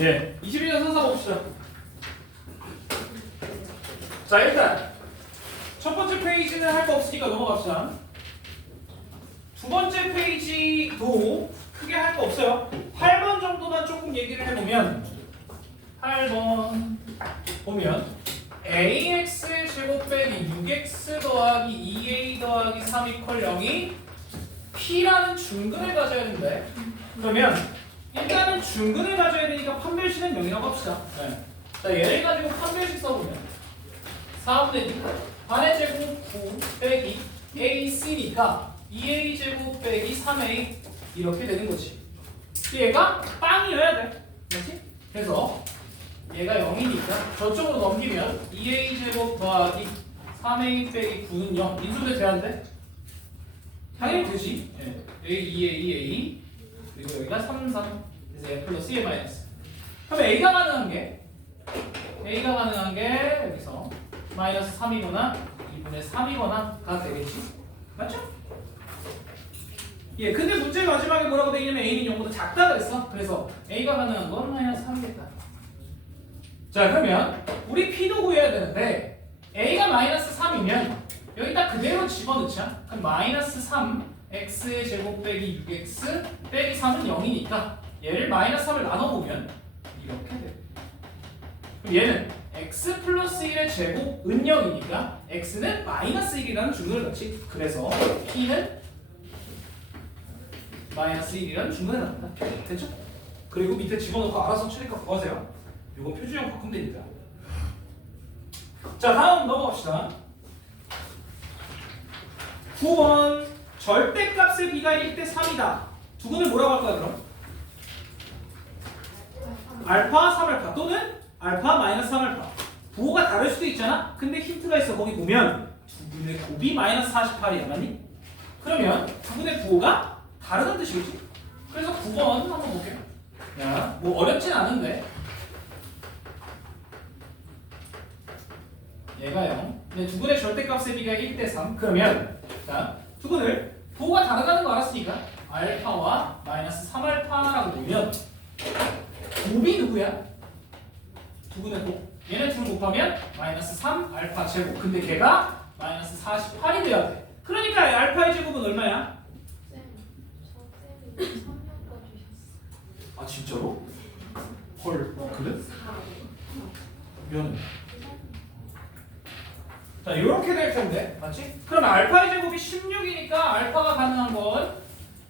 예, 22년 선사 봅시다. 자, 일단 첫 번째 페이지는 할 거 없으니까 넘어갑시다. 두 번째 페이지도 크게 할 거 없어요. 8번 정도만 조금 얘기를 해보면 8번 보면 ax의 제곱 빼기 6x 더하기 2a 더하기 3 이퀄 0이 p라는 중근을 가져야 되는데, 그러면 일단은 중근을 가져야 되니까 판별식은 0이라고 합시다. 네. 자, 얘를 가지고 판별식 써보면 4분의 2 반의 제곱 9 빼기 ac니까 2a 제곱 빼기 3a 이렇게 되는 거지. 얘가 빵이어야 돼. 맞지? 그래서 얘가 0이니까 저쪽으로 넘기면 2a 제곱 더하기 3a 빼기 9는 0. 인수분해 돼야 돼? 당연히 되지. 네. a, 2a, 그리고 여기가 3, 3. 그래서 a 플러스 a 마이너스. 그럼 a가 가능한 게 여기서 마이너스 3이거나 2분의 3이거나가 되겠지. 맞죠? 예, 근데 문제 마지막에 뭐라고 돼 있냐면 a는 0보다 작다 그랬어. 그래서 a가 가능한 건 마이너스 3이겠다. 자, 그러면 우리 p도 구해야 되는데 a가 마이너스 3이면 여기 딱 그대로 집어넣자. 그럼 마이너스 3 x의 제곱 빼기 6x 빼기 3은 0이니까 얘를 마이너스 3을 나눠보면 이렇게 돼. 그럼 얘는 x 플러스 1의 제곱은 0이니까 x는 마이너스 1이라는 중근을 넣지. 그래서 p는 마이너스 1이라는 중근을 넣는다. 됐죠? 그리고 밑에 집어넣고 알아서 최대값 구하세요. 이거 표준형 바꾸면 되니까. 자, 다음 넘어갑시다. 9번 절대값의 비가 1대 3이다. 두근을 뭐라고 할 거야 그럼? 알파 3알파 또는 알파 마이너스 3알파. 부호가 다를 수도 있잖아. 근데 힌트가 있어. 거기 보면 두근의 곱이 마이너스 48이야. 맞니? 그러면 두근의 부호가 다르다는 뜻이겠지? 그래서 9번 한번 볼게요. 야, 뭐 어렵진 않은데 얘가 0. 근데 두근의 절대값의 비가 1대 3. 그러면 자, 두근을 부호가 다르다는 거 알았으니까 알파와 마이너스 3알파라고 보면 곱이 누구야? 두근의 곱. 얘네 둘 곱하면 마이너스 3알파 제곱. 근데 걔가 마이너스 48이 돼야 돼. 그러니까 알파의 제곱은 얼마야? 쌤, 저 쌤이 3년과 주셨어. 아, 진짜로? 헐, 그래? 미안해. 자, 이렇게 될 텐데, 맞지? 그럼 알파의 제곱이 16이니까 알파가 가능한 건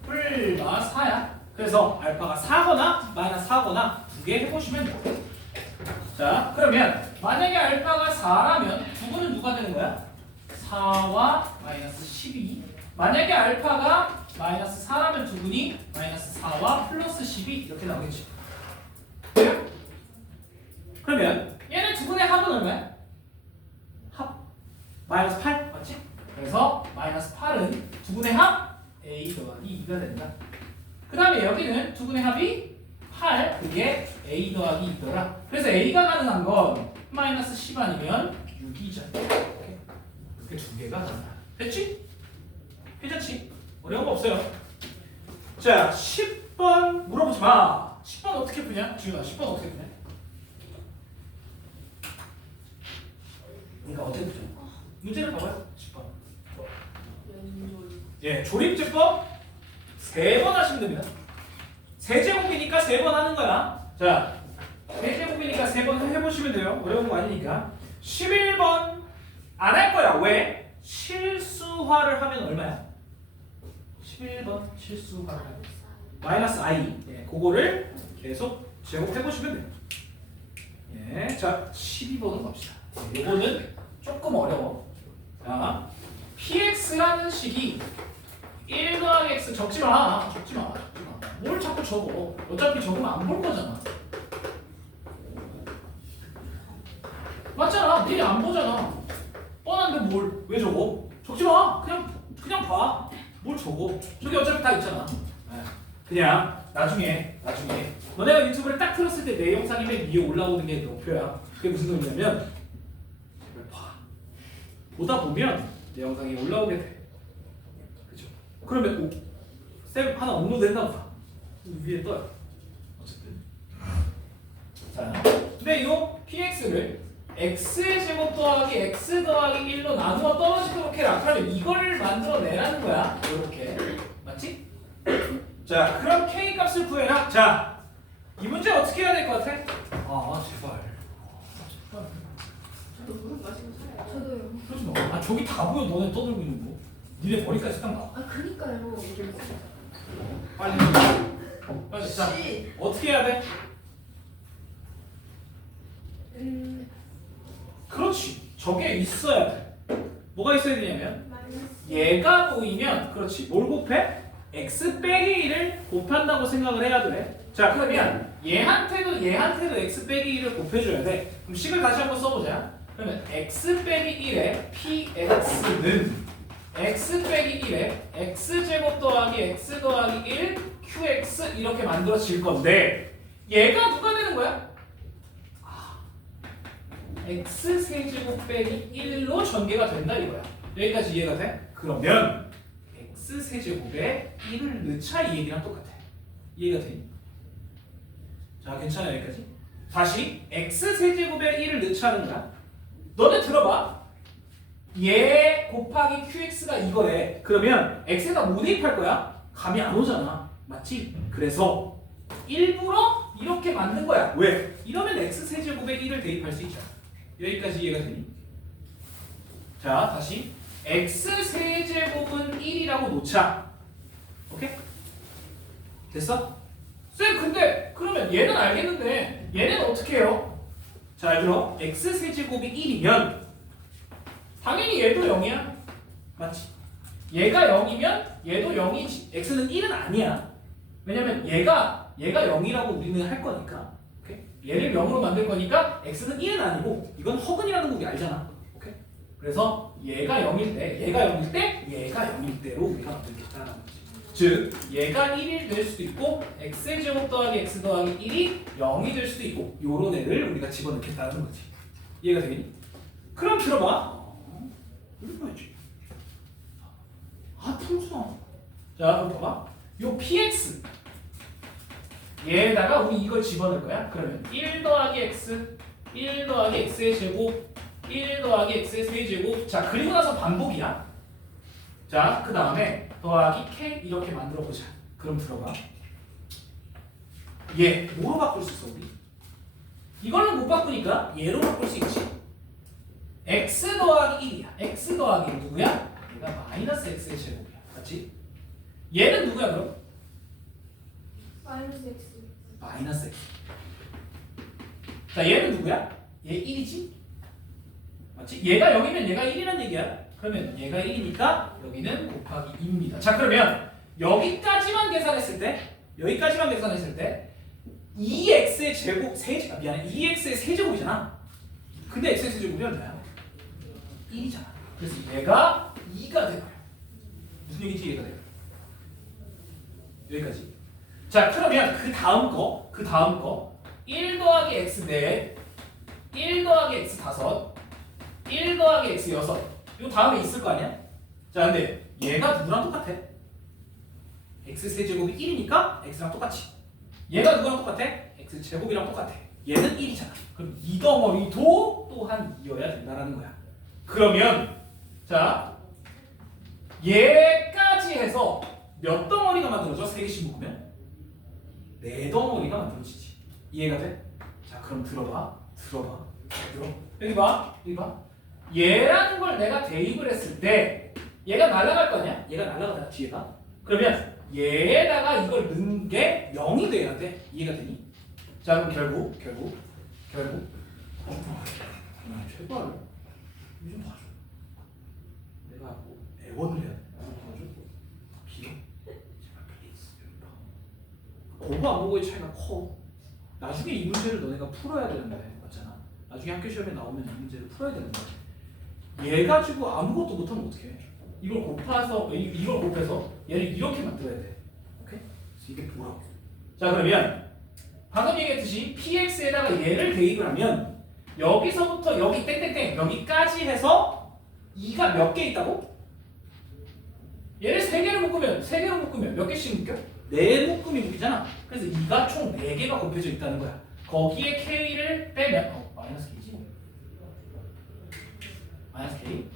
플마 4야. 그래서 알파가 4거나 마이너스 4거나 두 개 해보시면 돼. 자, 그러면 만약에 알파가 4라면 두분은 누가 되는 거야? 4와 마이너스 12. 만약에 알파가 마이너스 4라면 두분이 마이너스 4와 플러스 12 이렇게 나오겠지. 그래요? 그러면 얘는 두분의 합은 얼마야? 합 마이너스 8 맞지? 그래서 마이너스 8은 두분의 합 a 더하기 2가 된다. 그 다음에 여기는 두분의 합이 8 그게 a 더하기 2더라. 그래서 a가 가능한 건 마이너스 10 아니면 6이죠. 이렇게 두 개가 가능하다. 됐지? 괜찮지? 어려운 거 없어요. 자, 10번 물어보지 마. 10번 어떻게 푸냐? 지훈아, 10번 어떻게 푸냐? 그러니까 어떻게 푸냐? 문제를 봐봐요. 10번. 예, 조립제법 3번 하시면 됩니다. 세제곱이니까 3번 하는 거야. 자, 세제곱이니까 3번 해보시면 돼요. 어려운 거 아니니까. 11번 안 할 거야. 왜? 실수화를 하면 얼마야? 11번 실수화를 하면 마이너스 i. 예, 그거를 계속 제곱해보시면 돼요. 예, 자, 12번으로 갑시다. 이거는 조금 어려워. 자, px라는 식이 1 더하기 x 적지 마. 뭘 자꾸 적어. 어차피 적으면 안 볼 거잖아. 맞잖아. 미리 안 보잖아. 뻔한데 뭘 왜 적어? 적지 마. 그냥 봐. 뭘 적어? 저기 어차피 다 있잖아. 그냥 나중에 너네가 유튜브를 딱 틀었을 때 내 영상이 맨 위에 올라오는 게 목표야. 그게 무슨 의미냐면 제발 봐. 보다 보면 내 영상이 올라오게 돼. 그죠? 그러면 쌤 하나 업로드 했나 보다. 위에 떠요. 어쨌든 근데 요 px를 x의 제곱 더하기 x 더하기 1로 나누어 떨어지도록 해라. 그러면 이걸 만들어내라는 거야. 이렇게. 맞지? 자, 그럼 k 값을 구해라. 자, 이 문제 어떻게 해야 될 것 같아? 제발. 저도 물을 마시고 살아요. 저도요. 그러지 마. 저기 다 보여. 너네 떠들고 있는 거. 니네 머리까지 딱 나. 그니까요. 빨리. 빨리. 자, 어떻게 해야 돼? 그렇지. 저게 있어야 돼. 뭐가 있어야 되냐면 얘가 보이면 그렇지. 뭘 곱해? x 빼기 1을 곱한다고 생각을 해야 돼. 자, 그러면 얘한테도 x 빼기 1을 곱해줘야 돼. 그럼 식을 다시 한번 써보자. 그러면 x 빼기 1의 px는 x 빼기 1의 x제곱 더하기 x 더하기 1 qx 이렇게 만들어질 건데 얘가 누가 되는 거야? x 세제곱 빼기 1로 전개가 된다 이거야. 여기까지 이해가 돼? 그러면 x 세제곱에 1을 넣자 이 얘기랑 똑같아. 이해가 되니? 자, 괜찮아 여기까지? 다시 x 세제곱에 1을 넣자는 거야. 너네 들어봐. 얘 곱하기 qx가 이거래. 그러면 x에다 뭐 대입할 거야? 감이 안 오잖아. 맞지? 그래서 일부러 이렇게 만든 거야. 왜? 이러면 x 세제곱에 1을 대입할 수 있잖아. 여기까지 이해가 되니? 자, 다시 x 세제곱은 1이라고 놓자. 오케이? 됐어? 쌤, 근데 그러면 얘는 알겠는데 얘는 어떻게 해요? 잘 들어. x 세제곱이 1이면 당연히 얘도 0이야. 맞지? 얘가 0이면 얘도 0이지. x는 1은 아니야. 왜냐면 얘가 0이라고 우리는 할 거니까. 오케이? 얘를 0으로 만들 거니까 x는 1은 아니고 이건 허근이라는 거 우리 알잖아. 오케이? 그래서 얘가 0일 때, 얘가 0일 때, 얘가 0일 때로 우리가 만들겠다는 거지. 즉, 얘가 1이 될 수도 있고 x의 제곱 더하기 x 더하기 1이 0이 될 수도 있고 요런 애를 우리가 집어넣겠다는 거지. 이해가 되겠니? 그럼 들어봐. 이렇게 봐야지. 풀잖아. 자, 그럼 봐봐. 요 px 얘에다가 우리 이걸 집어넣을 거야. 그러면 1 더하기 x, 1 더하기 x의 제곱, 1 더하기 x의 세제곱. 자, 그리고 나서 반복이야. 자, 그 다음에 더하기 k 이렇게 만들어 보자. 그럼 들어봐. 얘 뭐로 바꿀 수 있어 우리? 이걸로 못 바꾸니까 얘로 바꿀 수 있지. x 더하기 1이야. x 더하기 1 누구야? 얘가 마이너스 x의 제곱이야. 맞지? 얘는 누구야 그럼? 마이너스 x. 마이너스 x. 자, 얘는 누구야? 얘 1이지? 맞지? 얘가 0이면 얘가 1이란 얘기야. 그러면 얘가 1이니까 여기는 곱하기 2입니다. 자, 그러면 여기까지만 계산했을 때 2x의 제곱 세제곱 미안해 2x의 세제곱이잖아. 근데 x의 세제곱이 얼마야? 1이잖아. 그래서 얘가 2가 돼요. 무슨 얘기지? 얘가 돼요. 여기까지. 자, 그러면 그 다음 거 1 더하기 x 4, 1 더하기 x 5, 1 더하기 x 6. 요 다음에 있을 거 아니야? 자, 근데 얘가 누구랑 똑같아? x 세제곱이 1이니까 x랑 똑같이. 얘가 누구랑 똑같아? x 제곱이랑 똑같아. 얘는 1이잖아. 그럼 이 덩어리도 또한 2여야 된다라는 거야. 그러면 자, 얘까지 해서 몇 덩어리가 만들어져? 3개씩 묶으면 4덩어리가 만들어지지. 이해가 돼? 자, 그럼 들어. 여기 봐. 얘라는 걸 내가 대입을 했을 때 얘가 날아갈 거냐? 얘가 날아가잖아, 뒤에가. 그러면 얘에다가 이걸 넣은 게 0이 돼야 돼. 이해가 되니? 자, 그럼 결국 제발 좀 봐줘. 내가 뭐 애원을 해야 돼. 비어? 제발 플리즈. 공부 안 보고의 차이가 커. 나중에 이 문제를 너네가 풀어야 되는데, 맞잖아. 나중에 학교 시험에 나오면 이 문제를 풀어야 되는데 얘 가지고 아무것도 못하면 어떡해. 이걸 곱해서 얘를 이렇게 만들어야 돼. 오케이? 그래서 이게 뭐라고? 자, 그러면 방금 얘기했듯이 px에다가 얘를 대입을 하면 여기서부터 여기 땡땡땡 여기까지 해서 2가 몇 개 있다고? 얘를 3개로 묶으면 몇 개씩 묶여? 4묶음이 묶이잖아. 그래서 2가 총 4개가 곱해져 있다는 거야. 거기에 K를 빼면 마이너스 K지? 마이너스 K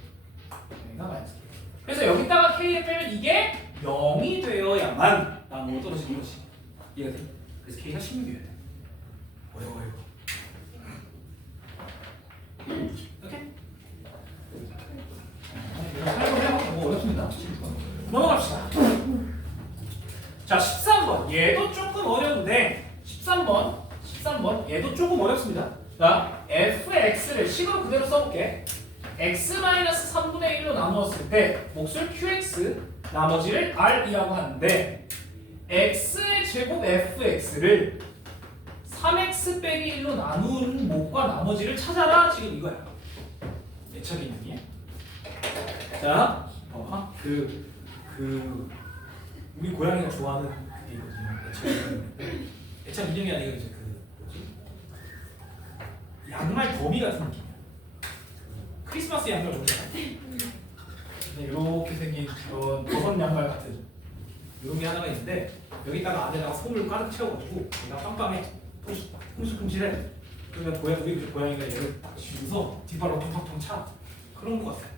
여기가 마이너스 K 그래서 여기다가 K를 빼면 이게 0이 되어야만 나누어 떨어지는 것이 이해가 돼? 그래서 K가 16이어야 돼 어려워요 오케이? 살고 뭐 어렵습니다 넘어갑시다 자 13번 얘도 조금 어려운데 13번 얘도 조금 어렵습니다 자 fx를 식으로 그대로 써볼게 x-3분의 1로 나누었을 때 몫을 qx 나머지를 r이라고 하는데 x의 제곱 fx를 3x 빼기 1로 나누는 몫과 나머지를 찾아라 지금 이거야 애착 인형이야 자 봐봐 우리 고양이가 좋아하는 그게 있거든요 애착 인형이 아니라 이제 그 뭐지 양말 더미 같은 느낌이야 크리스마스 양말 뭔지 알아? 이렇게 생긴 그런 버섯 양말 같은 이런 게 하나가 있는데 여기다가 안에다가 솜을 가득 채워가지고 얘가 빵빵해 쿵실쿵실해 그러면 우리 고양이가 얘를 딱 쥐면서 뒷발로 통통통 차 그런 거 같아요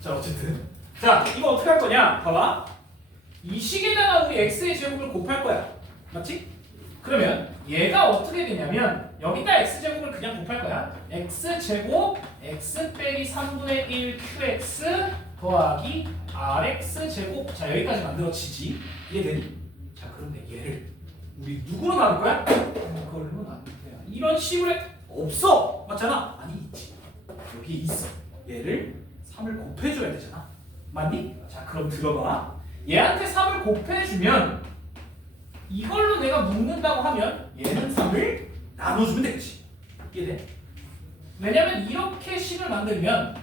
자 어쨌든 자 이거 어떻게 할 거냐 봐봐 이 식에다가 우리 x의 제곱을 곱할 거야 맞지? 그러면 얘가 어떻게 되냐면 여기다 x제곱을 그냥 곱할 거야 x제곱 x 빼기 3분의 1 qx 더하기 rx제곱 자 여기까지 만들어지지 이해되니? 자 그런데 얘를 우리 누구로 나눌 거야? 이걸로 나눌 거야 이런 식으로 없어 맞잖아? 아니 있지 여기 있어 얘를 3을 곱해줘야 되잖아 맞니? 자 그럼 들어봐 얘한테 3을 곱해주면 이걸로 내가 묶는다고 하면 얘는 3을 나눠주면 되겠지 이해돼? 왜냐면 이렇게 식을 만들면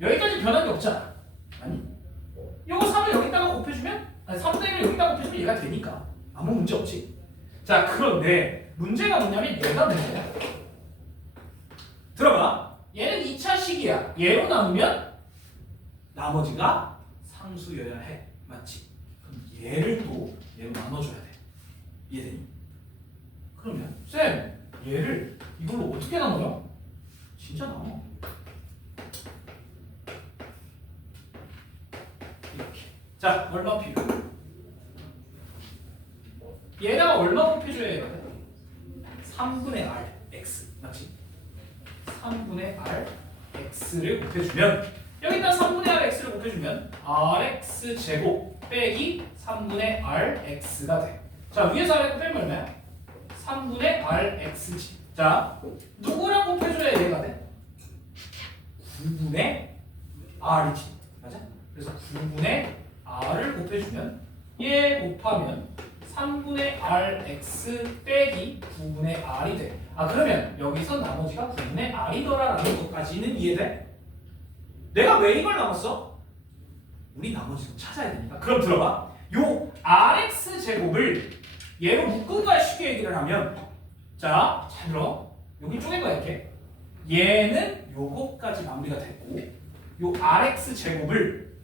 여기까지 변한 게 없잖아 아니? 이거 3을 여기다가 곱해주면 아니 3분의 1을 여기다가 곱해주면 얘가 되니까 아무 문제 없지 자 그런데 문제가 뭐냐면 얘가 문제야 들어봐 얘는 2차 식이야 얘로 나누면 나머지가 상수여야 해 맞지? 그럼 얘를 또 얘로 나눠줘야 돼 이해되니? 그러면 쌤 얘를 이걸로 어떻게 나눠요? 진짜 나눠 이렇게 자 얼마 필요해? 얘가 얼마 곱해줘야 해요? 3분의 r x 맞지? 3분의 r x를 곱해주면 여기다 3분의 r x를 곱해주면 rx 제곱 빼기 3분의 r x가 돼. 자 위에서 아래로 빼면 얼마야? 3분의 r x지. 자 누구랑 곱해줘야 얘가 돼? 9분의 r이지. 맞아? 그래서 9분의 r을 곱해주면 얘 곱하면 3분의 rx 빼기 9분의 r이 돼. 아 그러면 여기서 나머지가 9분의 r이더라라는 것까지는 이해돼? 내가 왜 이걸 나눴어? 우리 나머지 좀 찾아야 되니까. 그럼 들어봐. 요 rx 제곱을 얘로 묶은 거야 쉽게 얘기를 하면. 자, 잘 들어. 여기 쪼갠 거야 이렇게. 얘는 요거까지 마무리가 됐고, 요 rx 제곱을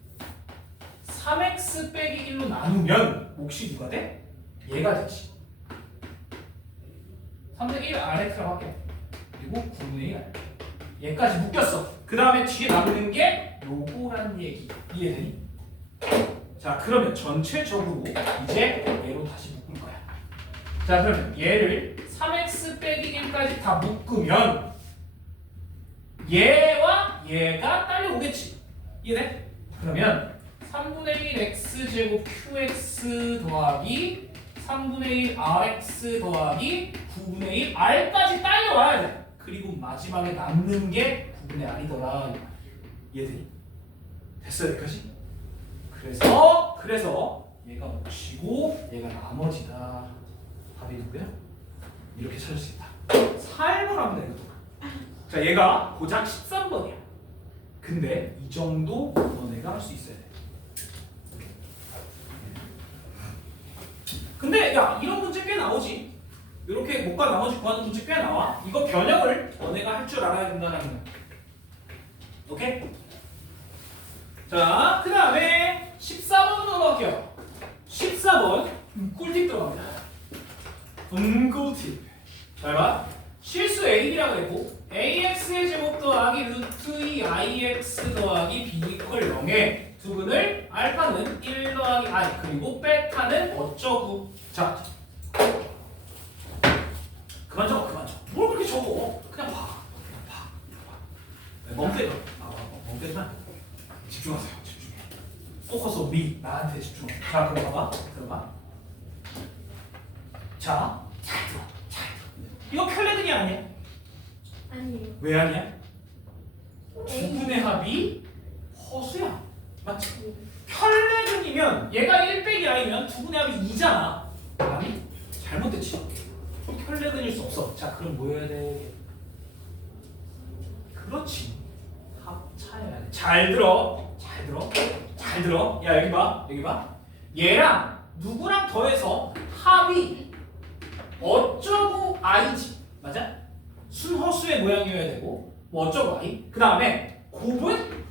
3x 빼기 1로 나누면 몫이 누가 돼? 얘가 되지. 3분의 1 rx라고 할게. 그리고 9분의 1 r. 얘까지 묶였어. 그 다음에 뒤에 남는 게 요거란 얘기. 이해되니? 자 그러면 전체적으로 이제 얘로 다시 묶을 거야. 자 그러면 얘를 3x 빼기 1까지 다 묶으면 얘와 얘가 딸려오겠지. 이해돼? 그러면 3분의 1 x제곱 qx 더하기 3분의 1 rx 더하기 9분의 1 r까지 딸려와야 돼. 그리고 마지막에 남는 게 9분의 r이더라. 이해되니? 됐어 여기까지? 그래서 얘가 몫이고 얘가 나머지다. 답이 누구야? 이렇게 찾을 수 있다. 삶을 하면 되거든. 자 얘가 고작 13번이야. 근데 이 정도 너네가 할 수 있어야 돼. 근데 야 이런 문제 꽤 나오지. 이렇게 몫과 나머지 구하는 문제 꽤 나와. 이거 변형을 너네가 할 줄 알아야 된다는 거야. 오케이? 자, 그 다음에 14번으로 넘어갈게요. 14번 꿀팁 들어갑니다. 꿀팁. 잘 봐. 실수 AB라고 했고 AX의 제곱 더하기 루트 2 IX 더하기 B 이퀄 0에 두근을 알파는 1 더하기 I 그리고 베타는 어쩌고. 자 그만 적어 그만 적어. 뭘 그렇게 적어. 그냥 봐. 멍때려. 멍때리면 집중하세요. 집중해. 포커스 온 미. 나한테 집중해. 자 그럼 봐봐. 들어봐. 자, 잘 들어. 잘 들어. 이거 켈레든이 아니야. 아니에요. 왜 아니야? 두 분의 합이 허수야. 맞지? 켈레든이면 얘가 1 빼기 I면 두 분의 합이 2잖아. 아니? 잘못됐지. 켈레든일 수 없어. 자, 그럼 뭐 해야 돼? 그렇지. 합차해야 돼. 잘 들어. 잘 들어. 잘 들어. 야, 여기 봐. 여기 봐. 얘랑 누구랑 더해서 합이 어쩌고 I지. 맞아? 순허수의 모양이어야 되고 뭐 어쩌고 I. 그 다음에 곱은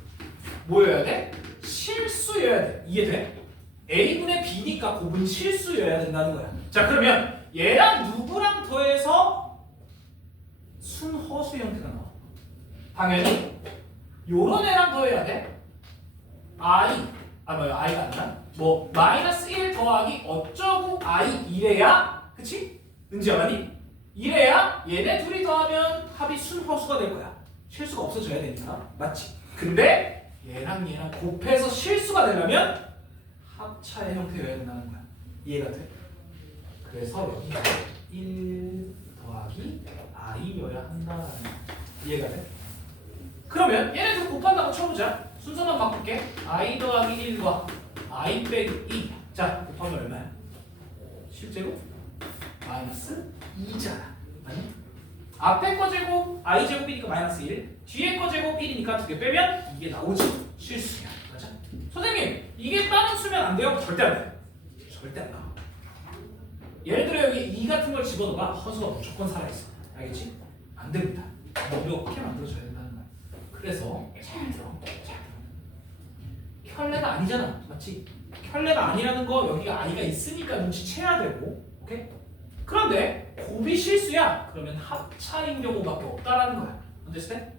뭐여야 돼? 실수여야 돼. 이해돼? A분의 B니까 곱은 실수여야 된다는 거야. 자, 그러면 얘랑 누구랑 더해서 순허수 형태가 나와. 당연히 요런 애랑 더해야 돼. I가 아니라 뭐 마이너스 1 더하기 어쩌고 I 이래야, 그치? 은지야 맞니? 이래야 얘네 둘이 더하면 합이 순허수가 될 거야. 실수가 없어져야 되니까. 맞지? 근데 얘랑 곱해서 실수가 되려면 합차의 형태여야 된다는 거야. 이해가 돼? 그래서 여기가 1 더하기 I여야 한다는 거야. 이해가 돼? 그러면 얘네들 곱한다고 쳐보자. 순서만 바꿀게. I 더하기 1과 I 빼기 2. 자, 곱하면 얼마야? 실제로 마이너스 2잖아. 아니? 앞에 거 제곱 I 제곱이니까 마이너스 1. 뒤에 거 제곱 1이니까 두 개 빼면 이게 나오지. 실수야. 맞아? 선생님, 이게 다른 수면 안 돼요? 절대 안 돼. 절대 안 나와. 예를 들어 여기 2 같은 걸 집어넣어봐. 허수가 무조건 살아있어. 알겠지? 안 됩니다. 우리가 그렇게 만들어줘야 된다는 거야. 그래서 잘 들어. 잘 들어. 켤레가 아니잖아. 맞지? 켤레가 아니라는 거 여기가 I가 있으니까 눈치채야 되고. 오케이? 그런데 곱이 실수야. 그러면 합차인 경우밖에 없다라는 거야. understand?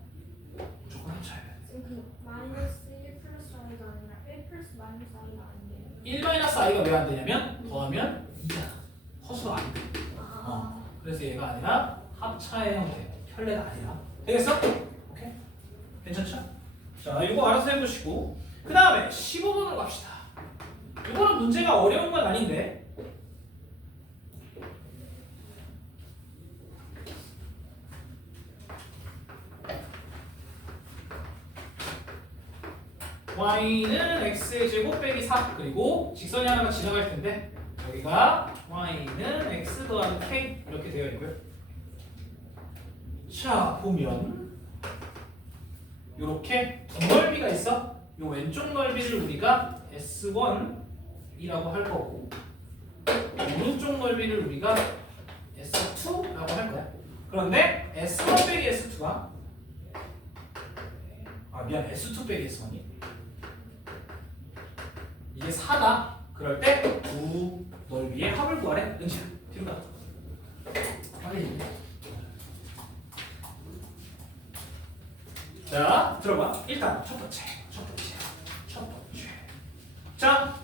무조건 합차야 돼. 그 마이너스 1 플러스 I가 아니라 1 플러스 마이너스 I가 아니에요. 1 마이너스 I가 왜 안 되냐면 더하면 2잖아. 허수가 안 돼. 그래서 얘가 아니라 합차의 형태. 켤레가 아니라. 되겠어? 오케이? 괜찮죠? 자, 이거 알아서 해보시고 그 다음에 15번으로 갑시다. 이거는 문제가 어려운 건 아닌데 y는 x의 제곱 빼기 4 그리고 직선이 하나가 지나갈 텐데 여기가 y는 x 더하기 k 이렇게 되어 있고요. 자, 보면 이렇게 두 넓이가 있어. 이 왼쪽 넓이를 우리가 S1이라고 할 거고 오른쪽 넓이를 우리가 S2라고 할 거야. 그런데 S1 빼기 S2가 S2 빼기 S1이 이게 4다. 그럴 때 두 넓이의 합을 구하래. 은지야, 뒤로 가. 빨리. 자, 들어봐. 일단 첫 번째. 자,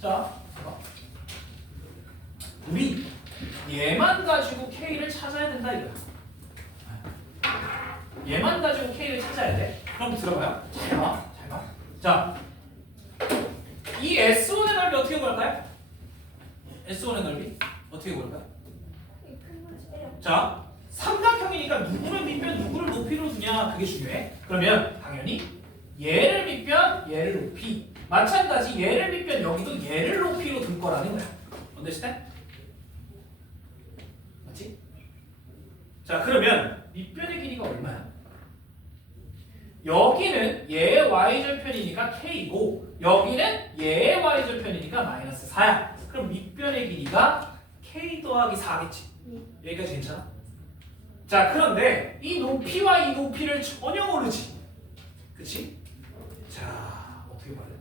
봐봐. 우리 얘만 가지고 K를 찾아야 된다 이거야. 얘만 가지고 K를 찾아야 돼. 그럼 들어봐요. 잘 봐. 자, 이 S1의 넓이 어떻게 구할까요? S1의 넓이 어떻게 구할까요? 자, 삼각형이니까 누구를 밑변 누구를 높이로 두냐 그게 중요해. 그러면 당연히 얘를 밑변 얘를 높이. 마찬가지 얘를 밑변 여기도 얘를 높이로 둘 거라는 거야. understand? 맞지? 자, 그러면 밑변의 길이가 얼마야? 여기는 얘의 y절편이니까 k이고 여기는 얘의 y절편이니까 마이너스 4야. 그럼 밑변의 길이가 k 더하기 4겠지. 여기까지 괜찮아? 자, 그런데 이 높이와 이 높이를 전혀 모르지. 그치? 자, 어떻게 말해?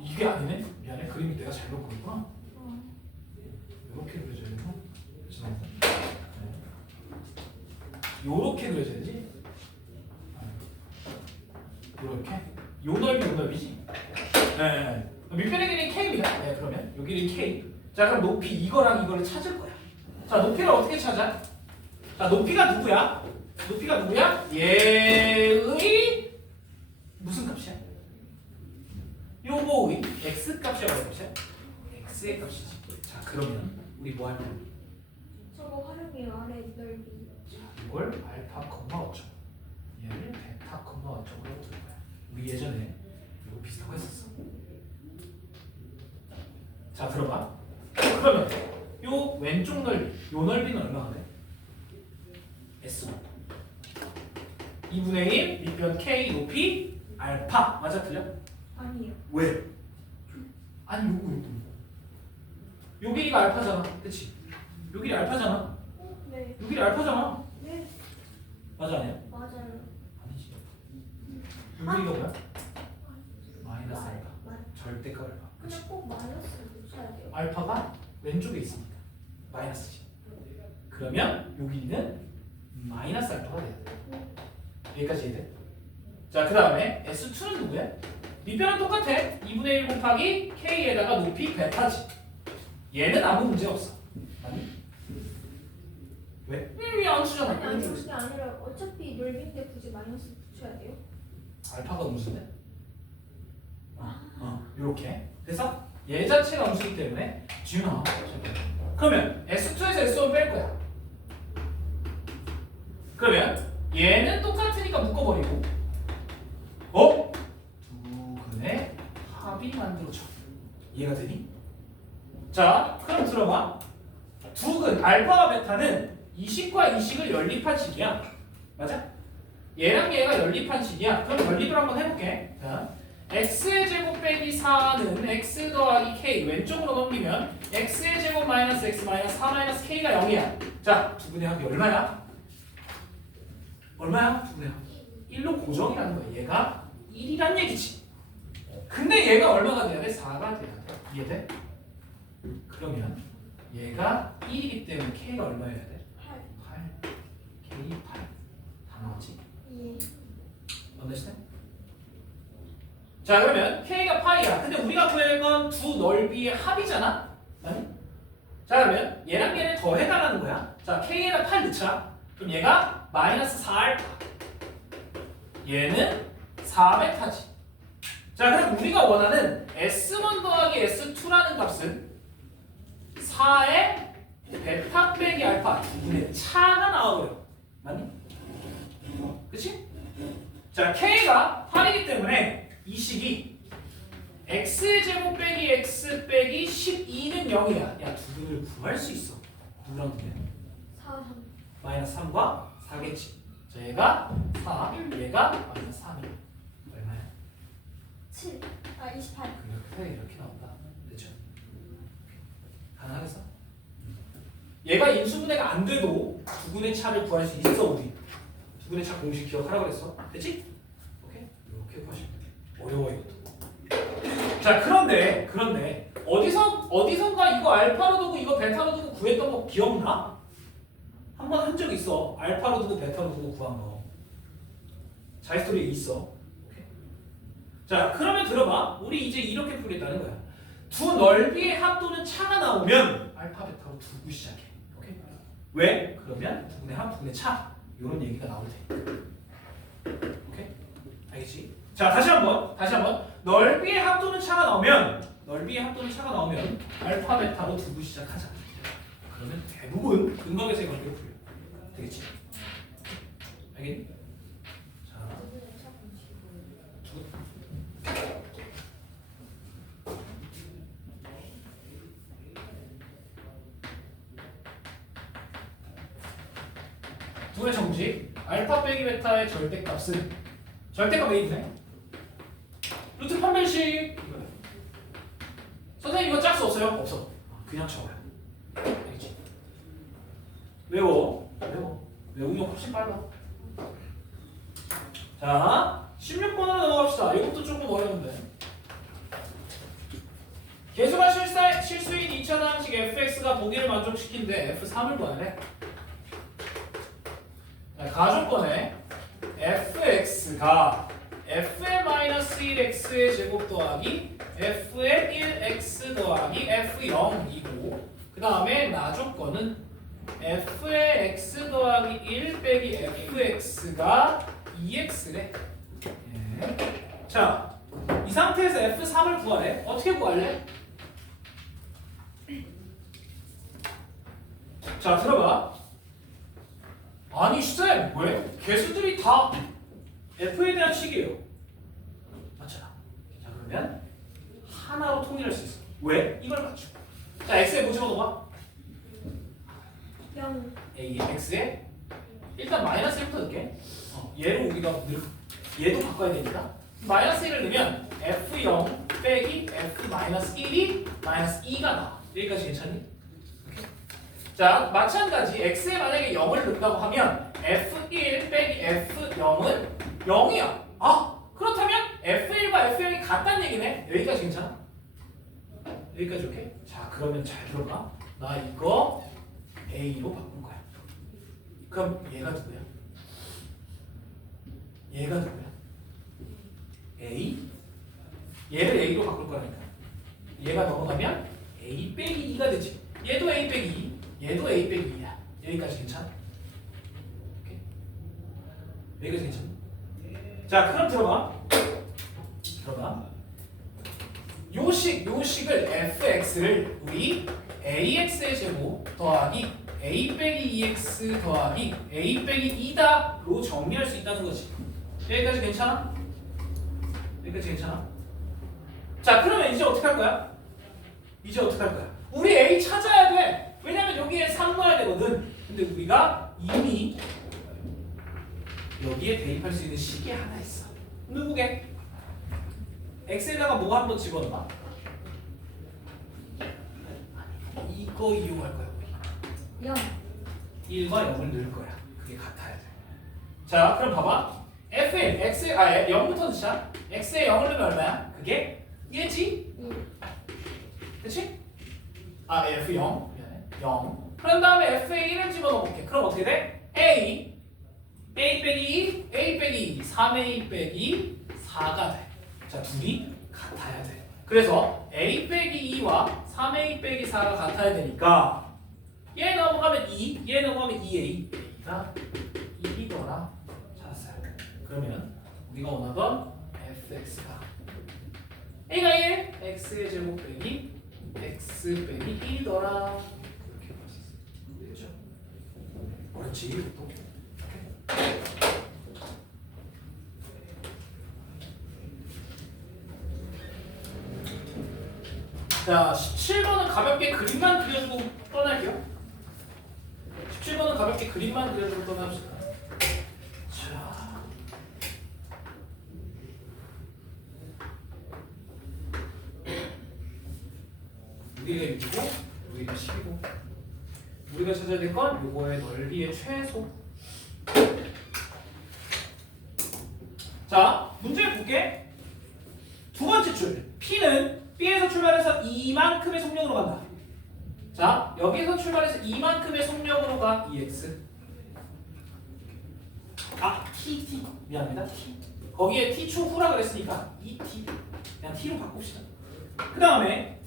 이게 아니네. 미안해. 그림이 내가 잘못 그렸구나. 이렇게 그려져야 되나? 죄송합니다. 요렇게 그려져야지. 요렇게. 요 넓이 요 넓이지. 네. 밑변의 길이는 k입니다. 네, 그러면 요 길이 k. 자, 그럼 높이 이거랑 이거를 찾을 거야. 자, 높이를 어떻게 찾아? 자, 높이가 누구야? 높이가 누구야? 얘의 무슨 값이야? 요거의 x 값이야, y 값이야? x의 값이지. 자, 그러면 우리 뭐 할 거야? 저거 활용해요. 아래 넓이. 자, 이걸 알파, 어쩌고 얘를 베타, 어쩌고라고 둘 거야. 우리 예전에 이거 비슷한 거 했었어. 자, 들어봐. 그러면 요 왼쪽 넓이, 요 넓이는 얼마가 돼? S 2분의 1 밑변 K 높이 알파. 맞아, 틀려? 아니에요. 왜? 아니, 요 길이가 알파잖아. 그치? 요 길이 알파잖아. 네. 요 길이 알파잖아. 네. 맞아, 아니야? 맞아요. 아니지. 요 길이가 뭐야? 마이너스 알파. 절대값 알파. 근데 꼭 마이너스를 붙여야 돼요. 알파가 왼쪽에 있으니까 마이너스지. 그러면 여기는 마이너스 알파가 돼야 돼. 여기까지 이해돼? 자, 그 다음에 S2는 누구야? 밑변은 똑같아. 2분의 1 곱하기 K에다가 높이 베타지. 얘는 아무 문제 없어. 아니? 왜? 안 쓰잖아. 아니 그게 아니라 어차피 넓이인데 굳이 마이너스 붙여야 돼요? 알파가 음수인데? 요렇게. 그래서 얘 자체가 음수기 때문에 지훈아. 그러면 S2에서 S1 뺄 거야. 그러면 얘는 똑같으니까 묶어버리고 두 근의 합이 만들어져. 이해가 되니? 자, 그럼 들어봐. 두 근 알파와 베타는 이식과 이식을 연립한 식이야. 맞아? 얘랑 얘가 연립한 식이야. 그럼 연립을 한번 해볼게. 자, x의 제곱 빼기 4는 x 더하기 k 왼쪽으로 넘기면 x의 제곱 마이너스 x 마이너스 4 마이너스 k가 0이야. 자, 두 분의 합이 얼마야? 얼마야? 두 분의 합 1로 고정이라는 거야. 얘가 1이란 얘기지. 근데 얘가 얼마가 돼야 돼? 4가 돼야 돼. 이해돼? 그러면 얘가 1이기 때문에 k가 얼마여야 돼? 8. 8. k 8. 다 나왔지? 예. understand? 자, 그러면 K가 파이야. 근데 우리가 구해야 될 건 두 넓이의 합이잖아? 아니? 자, 그러면 얘랑 얘를 더해달라는 거야. 자, K에다 8 넣자. 그럼 얘가 마이너스 4알파. 얘는 4베타지. 자, 그럼 우리가 원하는 S1 더하기 S2라는 값은 4의 베타 빼기 알파 두 분의 차가 나와버려. 맞니? 그치? 자, K가 8이기 때문에 이 식이 x제곱 빼기 x 빼기 12는 0이야. 야, 두 분을 구할 수 있어. 누구랑 두개? 4. 마이너스 3과 4겠지. 자, 얘가 4, 얘가 마이너스 3이야. 얼마야? 7. 아 28. 이렇게 나온다. 그렇죠? 가능하겠어? 얘가 인수분해가 안 돼도 두 분의 차를 구할 수 있어. 우리 두 분의 차 공식 기억하라고 그랬어. 됐지? 오케이? 이렇게 구하시면 돼. 어려워 이것도. 자, 그런데 어디선가 이거 알파로 두고 이거 베타로 두고 구했던 거 기억나? 한 번 한 적 있어. 알파로 두고 베타로 두고 구한 거. 자이스토리에 있어. 오케이. 자, 그러면 들어봐. 우리 이제 이렇게 풀겠다는 거야. 두 넓이의 합도는 차가 나오면 알파 베타로 두고 시작해. 오케이? 왜? 그러면 두 분의 합, 두 분의 차. 이런 얘기가 나올 테니까. 오케이? 알겠지? 자, 다시 한번 넓이의 합도는 차가 나오면 알파 베타로 두고 시작하자. 그러면 대부분 근각에서의 관계로 풀려. 되겠지? 알겠니? 자, 두 분의 정식 알파 빼기 베타의 절대값은 절대값 A분의 루트 판별식. 선생님 이거 짤 수 없어요? 없어. 그냥 쳐봐요. 알겠지? 외우면 훨씬 빨라. 자, 16번으로 넘어갑시다. 이것도 조금 어려운데. 계수가 실수인 2차 방식 fx가 보기를 만족시킨데 f3을 구하래. 가족권에 fx가 f의 마이너스 1x의 제곱 더하기 f의 1x 더하기 f0이고 그 다음에 나조건은 f의 x 더하기 1 빼기 fx가 2x래. 자, 이 상태에서 f3을 구하래. 어떻게 구할래? 자, 들어봐. 아니 쌤, 왜? 개수들이 다 f에 대한 식이에요. 맞잖아. 자, 그러면 하나로 통일할 수 있어. 왜? 이걸 맞추고. 자, x에 뭐 집어넣어봐? 0. a, x에 일단 마이너스 1부터 넣을게. 얘를 우리가 얘도 바꿔야 되니까 마이너스 1을 넣으면 f0 빼기 f 마이너스 1이 마이너스 2가 나와. 여기까지 괜찮니? 오케이. 자, 마찬가지 x에 만약에 0을 넣는다고 하면 f1 빼기 f0은 0이야. 아, 그렇다면 f1과 f0이 같다는 얘기네. 여기까지 괜찮아? 여기까지 오케이? 자, 그러면 잘 들어봐. 나 이거 a로 바꿀 거야. 그럼 얘가 누구야? 얘가 누구야? a? 얘를 a로 바꿀 거라니까. 얘가 넘어가면 a 빼기 2가 되지. 얘도 a 빼기 2, 얘도 a 빼기 2야. 여기까지 괜찮아? 오케이? 여기까지 괜찮아? 자, 그럼 들어봐. 요식을 fx를 우리 ax의 제곱 더하기 a 빼기 2x 더하기 a 빼기 2다로 정리할 수 있다는 거지. 여기까지 괜찮아? 여기까지 괜찮아? 자, 그러면 이제 어떻게 할 거야? 우리 a 찾아야 돼. 왜냐면 여기에 3 넣어야 되거든. 근데 우리가 이미 여기에 대입할 수 있는 식이 하나 있어. 누구게? x에다가 뭐 한번 집어넣어. 이거 이용할 거야. 0. 1과 0을 넣을 거야. 그게 같아야 돼. 자, 그럼 봐봐. fn, x, 0부터 넣자. x에 0을 넣으면 얼마야? 그게 얘지? 1. 그치? f0. 미안해. 0. 그런 다음에 f에 1을 집어넣어볼게. 그럼 어떻게 돼? a 빼기 2, a 빼기 2, 3a 빼기 4가 돼. 자, 둘이 같아야 돼. 그래서 a 빼기 2와 3a 빼기 4가 같아야 되니까 얘 넘어가면 2, 얘 넘어가면 2a. a가 1이거나 찾았어요. 그러면 우리가 원하던 fx가 a가 1, x의 제곱 빼기 x 빼기 1이더라. 이렇게 볼 수 있어요. 되죠? 그렇지. 또. 자, 17번은 가볍게 그림만 그려주고 떠날게요. 17번은 가볍게 그림만 그려주고 떠납시다. 자, 우리가 6이고 우리가 10이고 우리가 찾아야 될 건 요거의 넓이의 최소. 자, 문제 볼게. 두 번째 줄 P는 B에서 출발해서 이만큼의 속력으로 간다. 자, 여기서 출발해서 이만큼의 속력으로 가. EX. T. 미안합니다. T. 거기에 T초 후라 그랬으니까 ET. 그냥 T로 바꿉시다. 그 다음에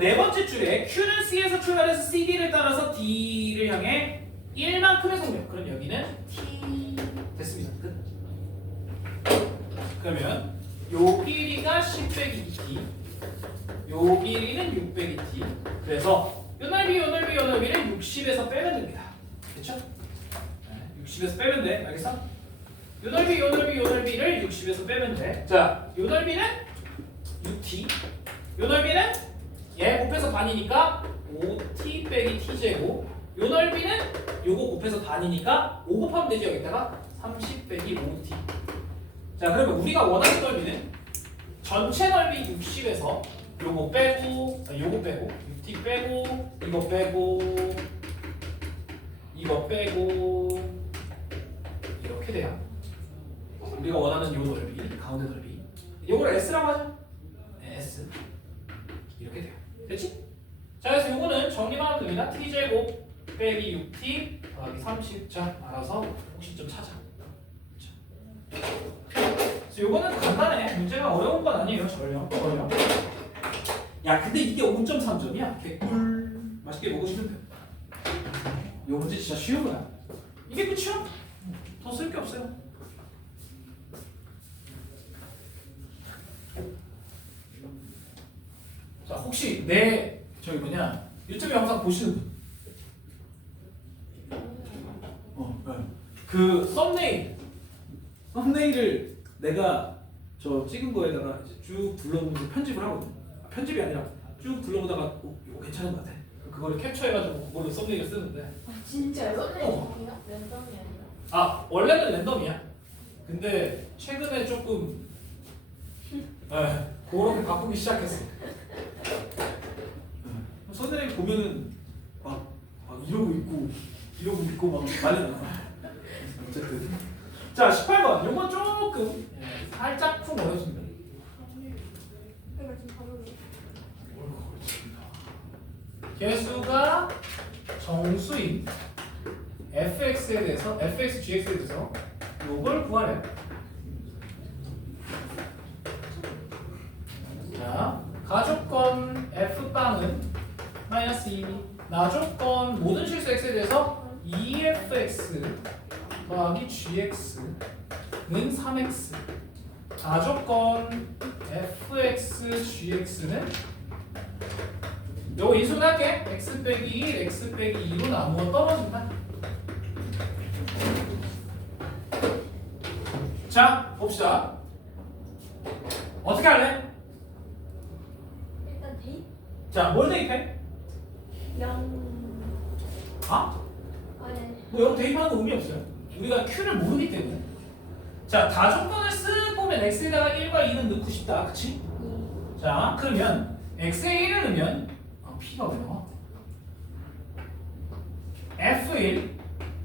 네 번째 줄에 Q는 C에서 출발해서 CD를 따라서 D를 향해 1만큼의 속력. 그럼 여기는 T. 됐습니다. 끝. 그러면 요 길이가 10 빼기 2t, 요 길이는 6 빼기 t. 그래서 요 넓이를 60에서 빼면 됩니다. 됐죠? 60에서 빼면 돼. 알겠어? 요 넓이를 60에서 빼면 돼. 자, 요 넓이는 6t, 요 넓이는 얘 곱해서 반이니까 5t 빼기 t제곱, 요 넓이는 요거 곱해서 반이니까 5 곱하면 되지. 여기다가 30 빼기 5t. 자, 그러면 우리가 원하는 넓이는 전체 넓이 60에서 요거 빼고 6t 빼고 이거 빼고 이렇게 돼요. 우리가 원하는 요 넓이, 가운데 넓이. 요걸 S라고 하죠. S. 이렇게 돼요. 됐지? 자, 그래서 요거는 정리만 하면 됩니다. t제곱 빼기 6t 더하기 30. 자, 알아서 혹시 좀 찾아. 그래서 요거는 간단해. 문제가 어려운 건 아니에요. 전혀. 야, 근데 이게 5.3점이야. 개꿀. 맛있게 먹으시면 돼요. 요 문제 진짜 쉬운 거야. 이게 끝이야. 더 쓸 게 없어요. 자, 혹시 내 저기 뭐냐 유튜브 영상 보시는 분, 네. 그 썸네일을 내가 저 찍은 거에다가 이제 쭉 둘러보면서 편집을 하거든. 편집이 아니라 쭉 둘러보다가 이거 괜찮은 것 같아. 그거를 캡처해가지고 그걸로 썸네일을 쓰는데. 아 진짜요? 어. 랜덤이 아니라. 아, 원래는 랜덤이야. 근데 최근에 조금 그렇게 바꾸기 시작했어. 선생님 보면은 막 이러고 있고 막 난리 나. 어쨌든 자 18번 요건 조금 살짝 쿵 어려집니다. 내가 지금 바로 개수가 정수인 fx에 대해서 fx gx에 대해서 요걸 구하래. 자, 가족권 f빵은 마이너스 2, 나조건 모든 실수 x에 대해서 2fx 더하기 gx는 3x, 가족권 fx gx는 요거 인수할게. x 빼기 1, x 빼기 2로 나누어 떨어진다. 자, 봅시다. 어떻게 할래? 일단 D 자, 뭘 대입해? 0 아? 아니 뭐 여기 대입하는 거 의미 없어요. 우리가 Q를 모르기 때문에. 자, 다조건을 쓱 보면 X에다가 1과 2는 넣고 싶다. 그치? 2 자, 그러면 X에 1을 넣으면 P가 왜 나와? F1,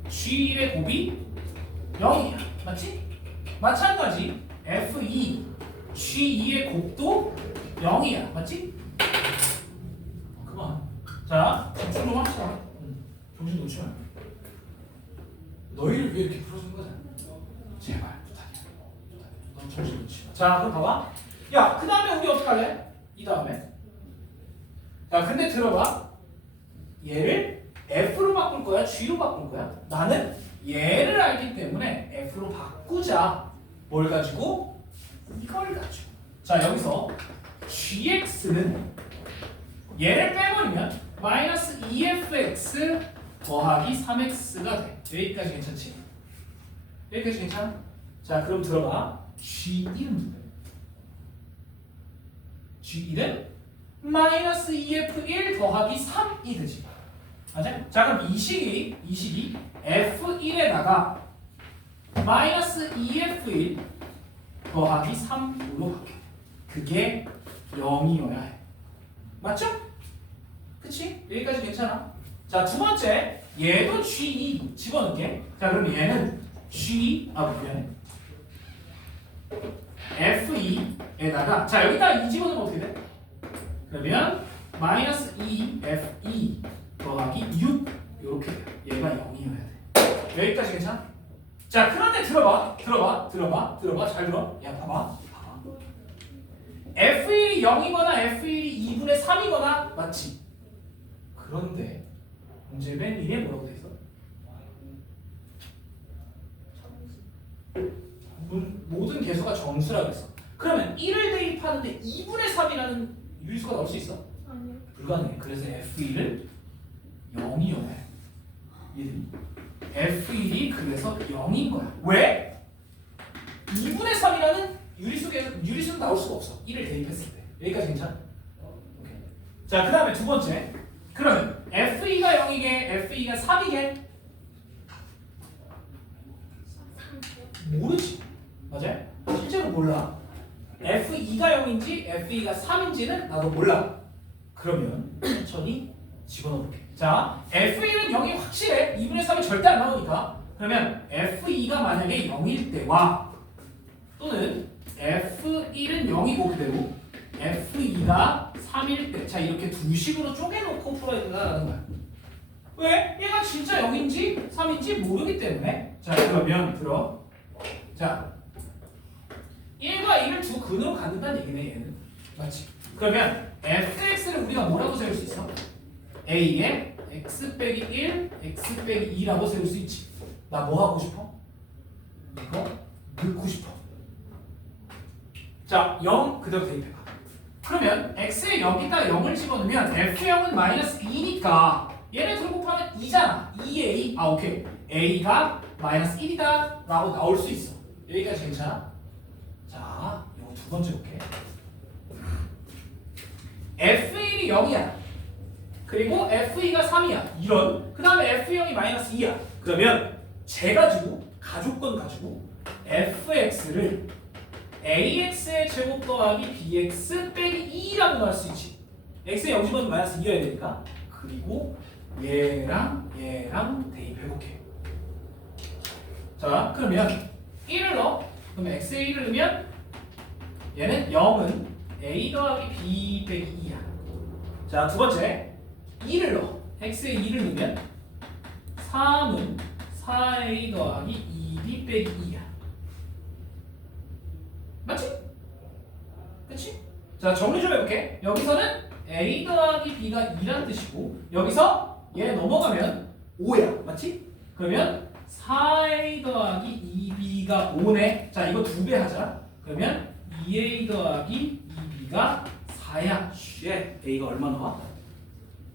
G1의 곱이 0이야. 맞지? 마찬가지 F2, G2의 곱도 0이야. 맞지? 그만. 자, 집중 좀 합시다. 정신 놓지 말고. 너희를 위해 이렇게 풀어주는 거잖아. 제발 부탁이야. 넌 정신 놓지 마. 자, 그럼 봐봐. 야, 그 다음에 우리 어떻게 할래? 이 다음에. 야, 근데 들어봐. 얘를 F로 바꿀 거야? G로 바꿀 거야? 나는 얘를 알기 때문에 F로 바꾸자. 뭘 가지고? 이걸 가지고. 자, 여기서 GX는 얘를 빼버리면 마이너스 2fx 더하기 3x가 돼. 여기까지 괜찮지? 여기까지 괜찮아? 자, 그럼 들어봐. G1은 마이너스 2f1 더하기 3이 되지. 맞아? 자, 그럼 이 식이 f1에다가 마이너스 2f1 더하기 3으로 바뀌어. 그게 0이어야 해. 맞죠? 그치? 여기까지 괜찮아? 자, 두 번째 얘도 G2 집어넣게. 자, 그럼 얘는 미안해. F2에다가 자, 여기다 2 집어넣으면 어떻게 돼? 그러면 마이너스 2F2 더하기 6 이렇게 돼. 얘가 0이어야 돼. 여기까지 괜찮아? 자, 그런데 들어봐. 잘 들어. 야, 봐봐. F1이 0이거나 F1이 2분의 3이거나 맞지? 그런데 문제 맨 위에 뭐라고 돼 있어? 모든 개수가 정수라고 했어. 그러면 1을 대입하는데 2분의 3이라는 유리수가 나올 수 있어? 아니요 불가능해. 그래서 F1을 0이어야 해. 이해되니? F1이 그래서 0인 거야. 왜? 2분의 3이라는 유리수는 나올 수가 없어. 1을 대입했을 때. 여기까지 괜찮아? 오케이. 자, 그 다음에 두 번째. 그러면 F2가 0이게 F2가 3이게? 모르지. 맞아요? 실제로 몰라. F2가 0인지 F2가 3인지는 나도 몰라. 그러면 천천히 집어넣을게. 자, F1은 0이 확실해. 2분의 3이 절대 안 나오니까. 그러면 F2가 만약에 0일 때와 또는 F1은 0이고 그대로 F2가 3일 때. 자, 이렇게 두 식으로 쪼개놓고 풀어야 된다는 거야. 왜? 얘가 진짜 0인지 3인지 모르기 때문에. 자, 그러면 들어. 자, 1과 2를 두 근으로 갖는다는 얘기네, 얘는. 맞지? 그러면 fx를 우리가 뭐라고 세울 수 있어? a에 x 빼기 1, x 빼기 2라고 세울 수 있지. 나 뭐 하고 싶어? 이거 넣고 싶어. 자, 0 그대로 대입해봐. 그러면 x에 여기다 0을 집어넣으면 f0은 마이너스 2니까 얘네 둘 곱하면 2잖아. 2a. 아, 오케이. a가 마이너스 1이다 라고 나올 수 있어. 여기까지 괜찮아? 자, 이거 두 번째 볼게. f1이 0이야. 그리고 f2가 3이야. 이런. 그 다음에 f0이 마이너스 2야. 그러면 쟤 가지고 가족권 가지고 fx를 ax의 제곱 더하기 bx 빼기 2라고 나올 수 있지. x의 0집어넣으면 마이너스 2여야 되니까. 그리고 얘랑 대입해볼게. 자, 그러면 1을 넣어. 그러면 x에 1을 넣으면 얘는 0은 a 더하기 b 빼기 2야. 자, 두 번째 2를 넣어. x에 2를 넣으면 3은 4a 더하기 2b 빼기 2야. 맞지? 그치? 자, 정리 좀 해볼게. 여기서는 a 더하기 b가 2란 뜻이고 여기서 얘 넘어가면 5야. 맞지? 그러면 4a 더하기 2b가 5네. 자, 이거 2배 하자. 그러면 2a 더하기 2b가 4야. 쉣. a가 얼마 나와?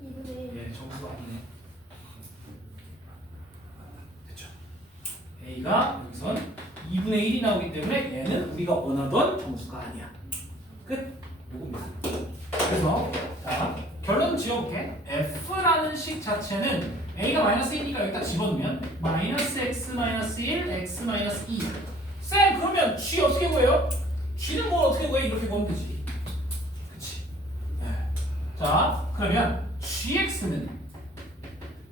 2분의 1. 예, 정수가 아니네. 됐죠? a가 여기선 2분의 1이 나오기 때문에 얘는 우리가 원하던 정수가 아니야. 끝. 요겁니다. 그래서 자, 결론 지어볼게. f라는 식 자체는 a가 마이너스 1이니까 여기다 집어넣으면 마이너스 x 마이너스 1, x 마이너스 2. 쌤, 그러면 g 어떻게 구해요? g는 뭘 어떻게 구해? 이렇게 보면 되지. 그치? 네. 자, 그러면 gx는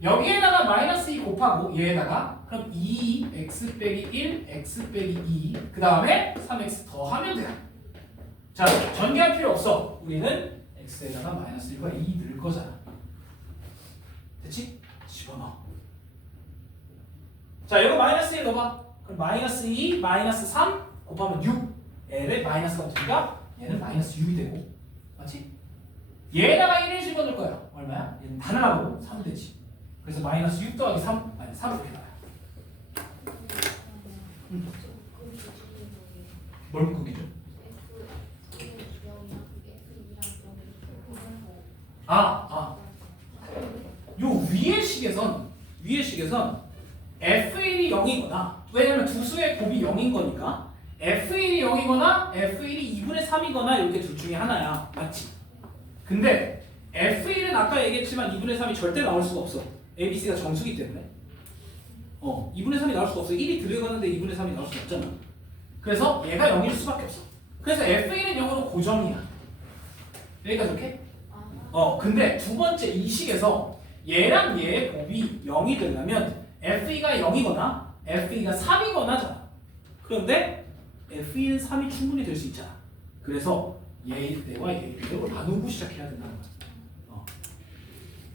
여기에다가 마이너스 2 곱하고 얘에다가 그럼 2x 빼기 1, x 빼기 2, 그 다음에 3x 더하면 돼. 자, 전개할 필요 없어. 우리는 x에다가 마이너스 1과 2 넣을 거잖아. 됐지? 집어넣어. 자, 이거 마이너스 1 넣어봐. 그럼 마이너스 2, 마이너스 3 곱하면 6. 얘를 마이너스가 붙으니까 얘는 마이너스 6이 되고. 맞지? 얘에다가 1을 집어넣을 거야. 얼마야? 얘는 단하고 3 되지. 그래서 마이너스 6 더하기 3, 마이너스 3 이렇게 나와요. 뭘 묶기죠? 요 위의 식에선 f1이 0이거나 왜냐면 두 수의 곱이 0인 거니까 f1이 0이거나 f1이 2분의 3이거나 이렇게 둘 중에 하나야. 맞지? 근데 f1은 아까 얘기했지만 2분의 3이 절대 나올 수가 없어. a, b, c가 정수기 때문에 2분의 3이 나올 수가 없어. 1이 들어가는데 2분의 3이 나올 수 없잖아. 그래서 얘가 0일 수밖에 없어. 그래서 f1은 0으로 고정이야. 여기까지 오케이? 근데 두 번째 이 식에서 얘랑 얘의 곱이 0이 되려면 f2가 0이거나 f2가 3이거나잖아. 그런데 f2는 3이 충분히 될 수 있잖아. 그래서 얘와 얘의 비교를 나누고 시작해야 된다는 거야.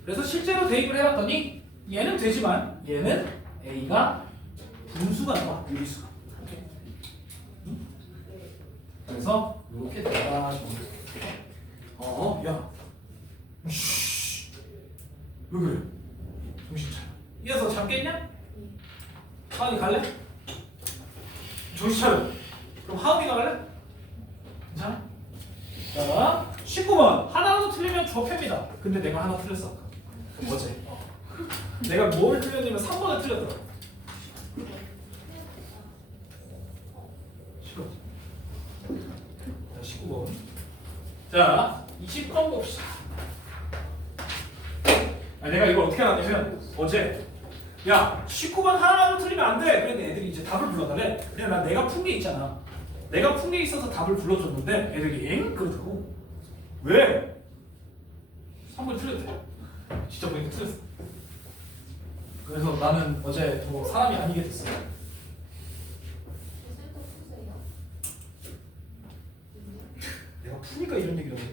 그래서 실제로 대입을 해봤더니 얘는 되지만 얘는 a가 분수가 나와. 유리수가. 오케이? 응? 그래서 이렇게 돼가지고 야 쉬. 왜 그래? 정신 차려. 이어서 잠겠냐? 하은이 갈래? 정신 차려. 그럼 하은이가 갈래? 괜찮아? 자, 19번. 하나라도 틀리면 좁힙니다. 근데 내가 하나 틀렸어 아까. 그럼 어제 내가 뭘 틀렸냐면 3번을 틀렸더라. 싫어. 자, 19번. 자, 20번 봅시다. 내가 이걸 어떻게 알았냐면 어제 야 19번 하나라도 틀리면 안 돼. 그랬는데 애들이 이제 답을 불러달래. 그냥 난 내가 푼 게 있잖아. 내가 푼 게 있어서 답을 불러줬는데 애들이 엥? 그러더라고. 왜? 3번 틀렸대. 진짜 보니까 틀렸어. 그래서 나는 어제 더 사람이 아니게 됐어. 내가 푸니까 이런 얘기를 해.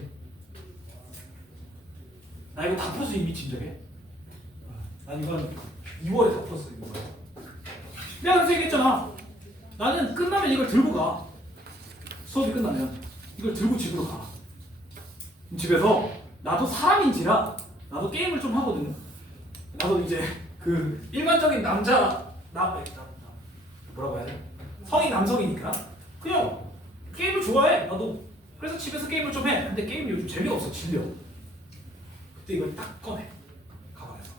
나 이거 다 풀었어 이미 진작에. 난 이건 2월에 다 풀었어 이거. 내가 그래서 얘기했잖아. 나는 끝나면 이걸 들고 가. 수업이 끝나면 이걸 들고 집으로 가. 집에서 나도 사람인지라 나도 게임을 좀 하거든. 나도 이제 그 일반적인 뭐라고 해야 돼? 성인 남성이니까 그냥 게임을 좋아해. 나도 그래서 집에서 게임을 좀 해. 근데 게임이 요즘 재미가 없어. 질려. 그때 이걸 딱 꺼내 가방에서.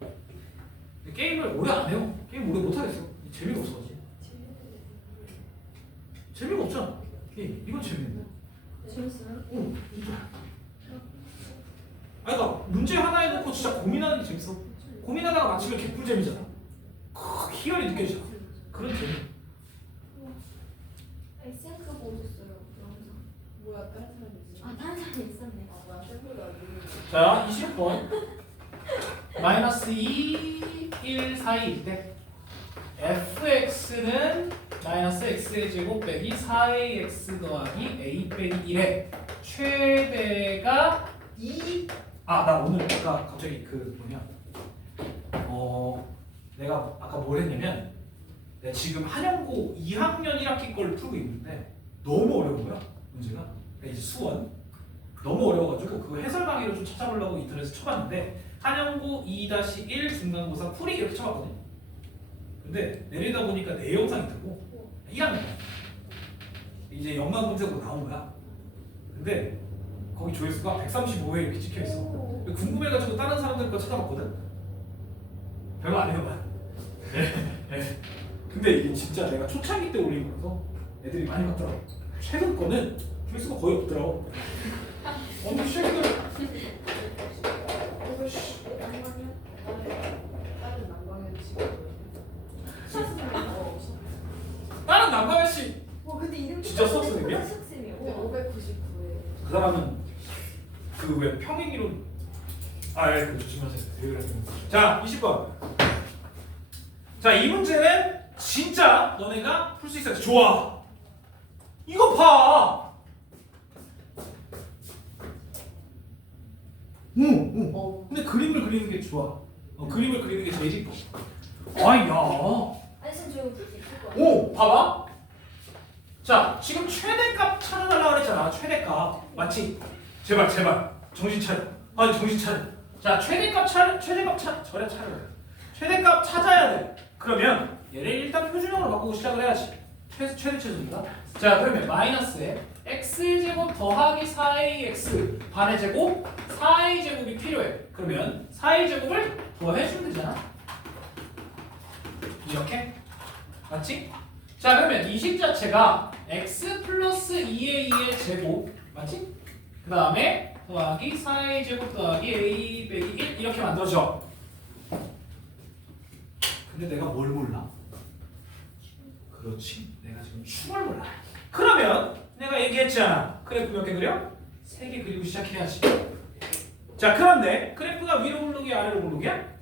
근데 게임을 오래 안 해요. 게임 오래 못 하겠어. 재미가 없어가지고. 재미가 없잖아. 게임 이건 재밌는데. 재밌어요? 응. 아니 그러니까 문제 하나 해놓고 진짜 고민하는 게 재밌어. 고민하다가 맞추면 개꿀잼이잖아. 희열이 느껴지잖아. 그런 재미. 쌤 그거 보셨어요? 영상. 뭐야 다른 사람이 있어? 아 다른 사람이 있었네. 아 뭐야 쌤보다 자, 20번. 마이너스 2, 1 사이일 때 fx는 마이너스 x의 제곱 빼기 4ax 더하기 a 빼기 1의 최대가 2. 나 오늘 아까 갑자기 그 내가 아까 뭘 했냐면 내가 지금 한영고 2학년 1학기 걸 풀고 있는데 너무 어려운 거야 문제가. 그러니까 이제 수원 너무 어려워가지고 그거 해설 강의를 좀 찾아보려고 인터넷에 쳐봤는데 한영고 2-1 중간고사 풀이 이렇게 쳐봤거든. 근데 내리다 보니까 내 영상이 뜨고 1학년 이제 연관 검색으로 나온 거야. 근데 거기 조회수가 135회 이렇게 찍혀있어. 궁금해가지고 다른 사람들 거 찾아봤거든. 별거 안 해요. 근데 이게 진짜 내가 초창기 때 올린 거라서 애들이 많이 봤더라고. 최근 거는 조회수가 거의 없더라고. 언니 최근에 다른 난방에 지금 다른 남가면 씨. 와 근데 이름 진짜 수학 선생님이야? 쌤이에요. 599에 그 사람은 그 왜 평행이론 그 조심하세요. 자 20번. 자 이 문제는 진짜 너네가 풀 수 있어. 좋아. 이거 봐. 응. 근데 그림을 그리는 게 좋아. 그림을 그리는 게 제일 이뻐. 아야. 아니 쌤 저 이거 풀수 있을 것 같아요. 오, 봐봐. 자, 지금 최대값 찾아달라고 그랬잖아. 최대값. 맞지? 제발. 정신 차려. 아니, 정신 차려. 자, 최대값 찾아야 돼. 그러면 얘를 일단 표준형으로 바꾸고 시작을 해야지. 최대니까. 자, 그러면 마이너스에 x제곱 더하기 4ax 반의 제곱 4a 제곱이 필요해. 그러면 4a 제곱을 더해주면 되잖아. 이렇게. 맞지? 자 그러면 이 식 자체가 x 플러스 2a의 제곱 맞지? 그 다음에 더하기 4a 제곱 더하기 a 빼기 1 이렇게 만들어져. 근데 내가 뭘 몰라? 그렇지, 내가 지금 춤을 몰라. 그러면 내가 얘기했잖아. 그래프 몇 개 그려? 3개 그리고 시작해야지. 자 그런데 그래프가 위로 볼록이야 아래로 볼록이야?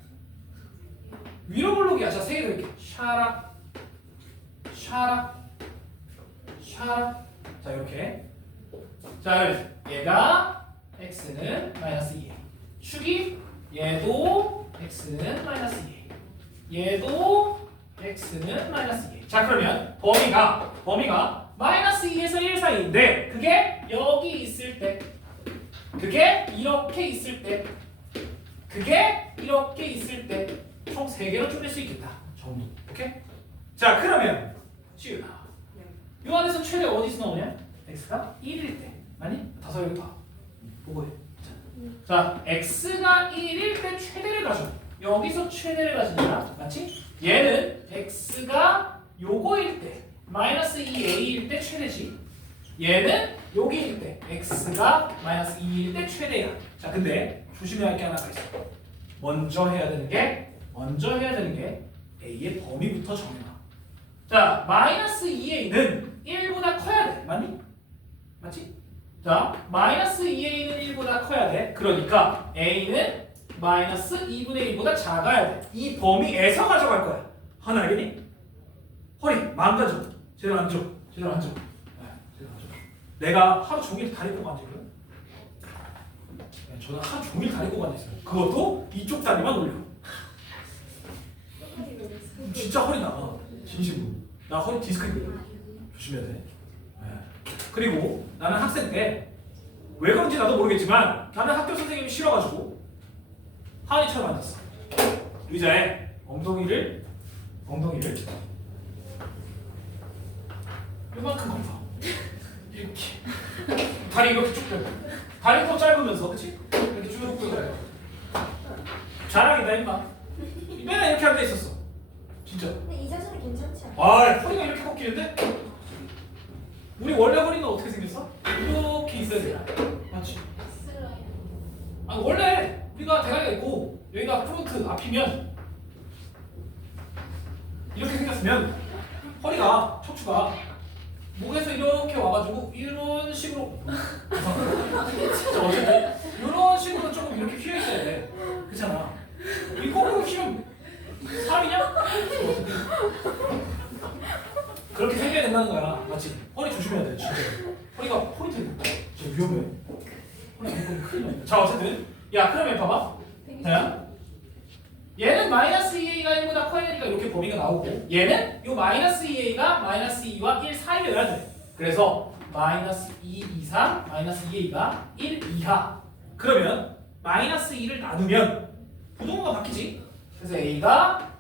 위로 볼록이야. 자 3개 그릴게. 샤라 자 이렇게. 자 얘가 x는 마이너스 2 축이 얘도 x는 마이너스 2 얘도 x는 마이너스 2 자 그러면 범위가 마이너스 2에서 1 사이인데 그게 여기 있을 때 그게 이렇게 있을 때 그게 이렇게 있을 때 총 3개로 쪼갤 수 있겠다 정도. 오케이? 자 그러면 지우나 이 안에서 최대 어디서 나오냐? x가 1일 때 아니? 다섯 여기 봐 보고 해. 자 x가 1일 때 최대를 가져. 여기서 최대를 가진다 맞지? 얘는 x가 요거일 때 마이너스 2a일 때 최대지. 얘는 여기일 때 x가 마이너스 2일 때 최대야. 자 근데 조심해야 할 게 하나가 있어. 먼저 해야 되는 게 a의 범위부터 정해놔. 자 마이너스 2a는 1보다 커야 돼 맞니? 맞지? 자 마이너스 2a는 1보다 커야 돼. 그러니까 a는 마이너스 2분의 1보다 작아야 돼. 이 범위에서 가져갈 거야. 하나 알겠니? 허리 마음가짐 제대로 앉아. 제대로 앉아. 내가 하루 종일 다리 꼬고 앉으거든. 저는 하루 종일 다리 꼬고 있어요. 그것도 이쪽 다리만 올려. 진짜 허리 나가. 진심으로. 나 허리 디스크 있거든. 조심해야 돼. 네. 그리고 나는 학생 때 왜 그런지 나도 모르겠지만 나는 학교 선생님이 싫어가지고 하은이처럼 앉았어. 의자에 엉덩이를 요만큼 걸어. 이렇게 다리 이렇게 쭉 펴. 다리도 짧으면서 그치? 이렇게 쭉 펴. 자랑이다 임마. 맨날 이렇게 앉아 있었어. 진짜. 근데 이 자세는 괜찮지 않아? 아 허리가 이렇게 꺾이는데? 우리 원래 허리는 어떻게 생겼어? 이렇게 있어야 돼. 맞지? 아 원래 우리가 대가리가 있고 여기가 프론트 앞이면 이렇게 생겼으면 허리가 척추가 목에서 이렇게 와가지고 이런 식으로 진짜 어쨌든 이런 식으로 조금 이렇게 휘어 있어야 돼. 그렇잖아. 이 거꾸로 휘면 사람이냐? 그렇게 생겨야 된다는 거야. 맞지? 허리 조심해야 돼. 진짜. 허리가 포인트 진짜 위험해. 허리 큰일 나. 자 어쨌든 야 그러면 봐봐. 자 얘는 마이너스 2a가 1보다 커야니까 이렇게 범위가 나오고 얘는 요 마이너스 2a가 마이너스 2와 1 사이여야 돼. 그래서 마이너스 2 이상 마이너스 2a가 1 이하. 그러면 마이너스 2를 나누면 부동호가 바뀌지. 그래서 a가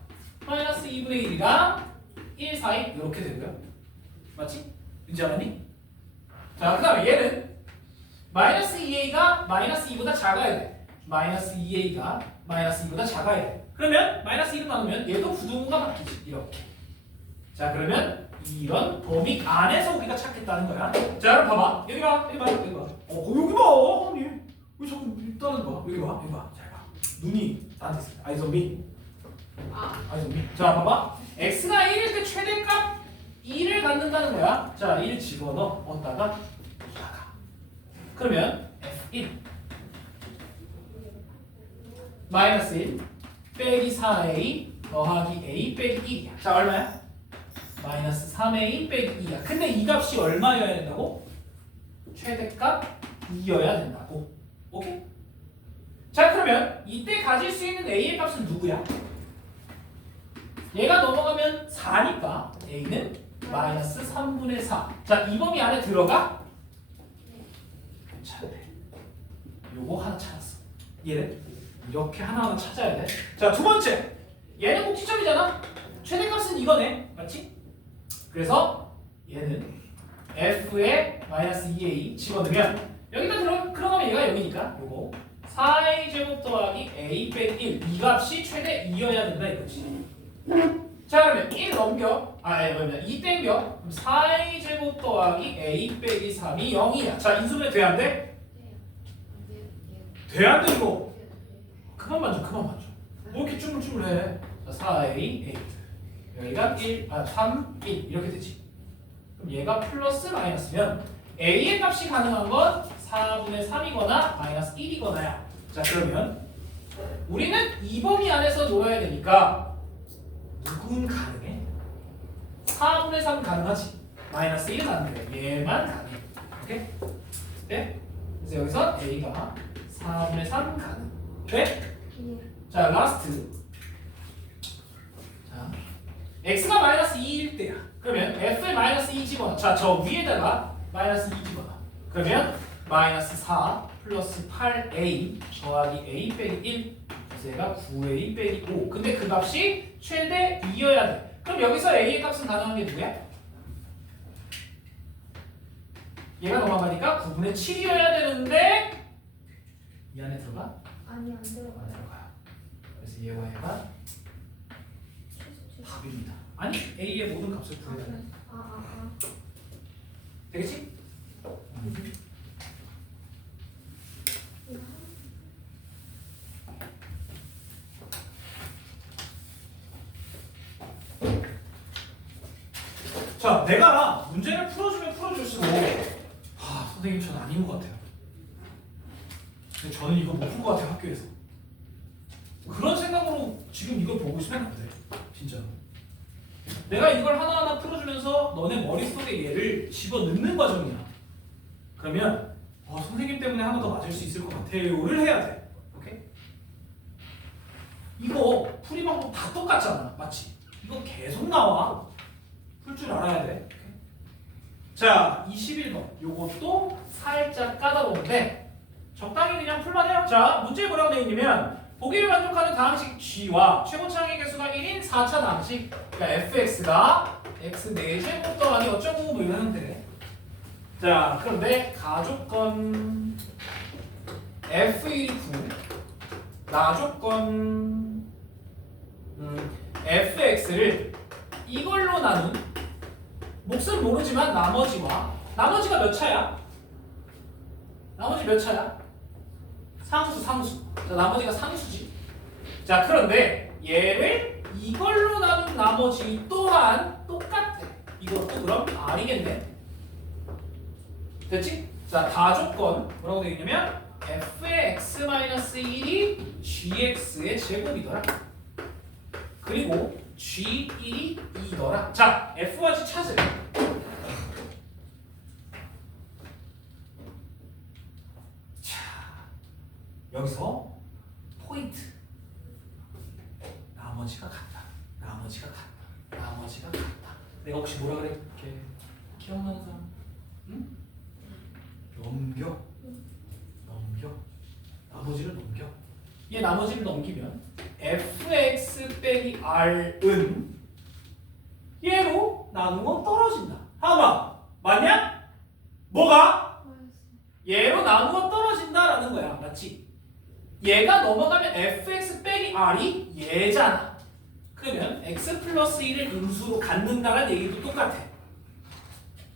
마이너스 2분의 1이랑 1 사이 이렇게 되는 거야. 맞지? 인지하니? 자, 그 다음에 얘는 마이너스 2a가 마이너스 2보다 작아야 돼. 마이너스 2a가 마이너스 2보다 작아야 돼. 그러면 마이너스 2로 나누면 얘도 부동호가 바뀌지. 이렇게. 자, 그러면 이런 범위 안에서 우리가 찾겠다는 거야. 자, 그럼 봐봐. 여기 봐. 여기 봐. 여기 봐. 여기 봐. 아니. 왜 자꾸 있다는 거야? 여기 봐. 여기 봐. 잘 봐. 눈이 나한테 있어. eyes on me. eyes on me. 자, 봐봐. x가 1일 때 최대값 2를 갖는다는 거야. 자, 1 집어넣었다가 나가. 그러면 f1 마이너스 1 빼기 4a 더하기 a 빼기 1이야. 자, 얼마야? 마이너스 3a 빼기 2야. 근데 이 값이 얼마여야 된다고? 최대값 2여야 된다고. 오케이? 자, 그러면 이때 가질 수 있는 a의 값은 누구야? 얘가 넘어가면 4니까 a는 마이너스 3분의 4. 자, 이 범위 안에 들어가? 괜찮네. 요거 하나 찾았어. 얘는 이렇게 하나하나 찾아야 돼. 자, 두 번째. 얘는 꼭지점이잖아. 최대값은 이거네. 맞지? 그래서 얘는 f에 마이너스 2a 집어넣으면 여기다 들어가면 얘가 여기니까 요거 4a 제곱 더하기 a 빼기 1. 이 값이 최대 2여야 된다 이거지. 자, 그러면 1 넘겨. 뭐냐 2 땡겨. 그럼 4a 제곱 더하기 a 빼기 3이 0이야. 자, 인수분해 돼 안 돼? 돼 안 돼 이거? 그만 만져. 뭐 이렇게 쭈물쭈물해. 자, 4a a 여기가 3 1 이렇게 되지. 그럼 얘가 플러스 마이너스면 a의 값이 가능한 건 4분의 3이거나 마이너스 1이거나야. 자, 그러면 우리는 이 범위 안에서 놀아야 되니까 누군 가능해? 4분의 3 가능하지. 마이너스 1은 안 돼. 얘만 가능해. 오케이? 네? 그래서 여기서 a가 4분의 3 가능. 돼? 자, 라스트. 자, x가 마이너스 2일 때야. 그러면 f에 마이너스 2 집어넣어. 자, 저 위에다가 마이너스 2 집어넣어. 그러면 마이너스 4 플러스 8a 더하기 a 빼기 1. 그래서 얘가 9a 빼기 5. 근데 그 값이 최대 2여야 돼. 그럼 여기서 a의 값은 가능한 게 누구야? 얘가 넘어가니까 9분의 7이어야 되는데 이 안에 들어가? 아니 안 들어가. 안 들어가요. 그래서 얘와 얘가 답입니다. 아니 a의 모든 값을 구해야 돼. 되겠지? 자, 내가 문제를 풀어주면 풀어줄수록 선생님 전 아닌 것 같아요. 근데 저는 이거 못 푼 것 같아요, 학교에서. 그런 생각으로 지금 이걸 보고 있으면 안 돼. 진짜로. 내가 이걸 하나하나 풀어주면서 너네 머릿속에 얘를 집어넣는 과정이야. 그러면 선생님 때문에 한 번 더 맞을 수 있을 것 같아요를 해야 돼. 오케이? 이거 풀이 방법 다 똑같잖아, 맞지? 이거 계속 나와. 풀 줄 알아야 돼. 오케이? 자, 21번. 요것도 살짝 까다로운데 적당히 그냥 풀만 해요. 자, 문제에 뭐라고 되어 있냐면 보기를 만족하는 다항식 g와 최고차항의 개수가 1인 4차 다항식, 그러니까 fx가 x 4제곱 더하기 어쩌고 뭐 이런 형태. 자, 그런데 가조건 f1이 9, 나조건 fx를 이걸로 나눈 몫은 모르지만 나머지가 몇 차야? 나머지 몇 차야? 상수. 자, 나머지가 상수지. 자, 그런데 얘를 이걸로 나눈 나머지 또한 똑같아. 이것도 그럼 R이겠네. 됐지? 자, 다조건 뭐라고 되어 있냐면 f의 x-1이 gx의 제곱이더라. 그리고 g1이 2더라. 자, f와 g 찾으래. 여기서 포인트. 나머지가 같다. 내가 혹시 뭐라 그랬게? 기억나는 사람? 응? 넘겨. 나머지를 넘겨. 얘 나머지를 넘기면 fx 빼기 r은 얘로 나누면 떨어진다. 하마 맞냐? 뭐가? 얘로 나누어 떨어진다라는 거야. 맞지? 얘가 넘어가면 fx 빼기 r이 얘잖아. 그러면 x 플러스 1을 인수로 갖는다는 얘기도 똑같아.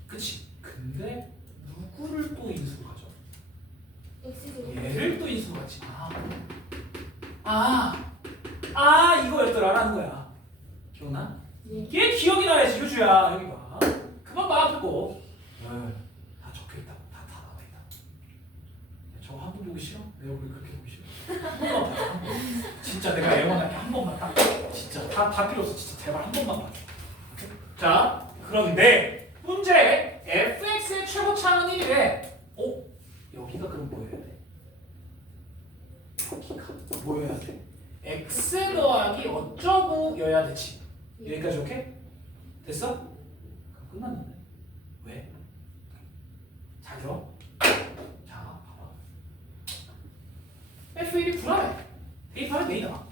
그치? 근데 누구를 또 인수로 가져? 얘를 또 인수로 갖지. 이거였더라라는 거야. 기억나? 얘 기억이 나야지 유주야. 여기 봐. 그만 봐 보고. 다 적혀있다. 다 나와있다. 저거 한 번 보기 싫어? 내 얼굴 그렇게 보기 싫어? 한 번만 봐. 진짜 내가 애원할게. 한 번만 딱. 진짜 다 필요 없어. 진짜 제발 한 번만 봐. 자, 그런데 문제 fx의 최고차는 1이래. 여기가 그럼 뭐여야 돼? 여기가 뭐여야 돼? x 더하기 어쩌고여야 되지. 여기까지 오케이? 됐어? 그럼 끝났는데 왜? 잘 들어. 자, 봐봐. F1이 9라며. 대입하면 돼 나와.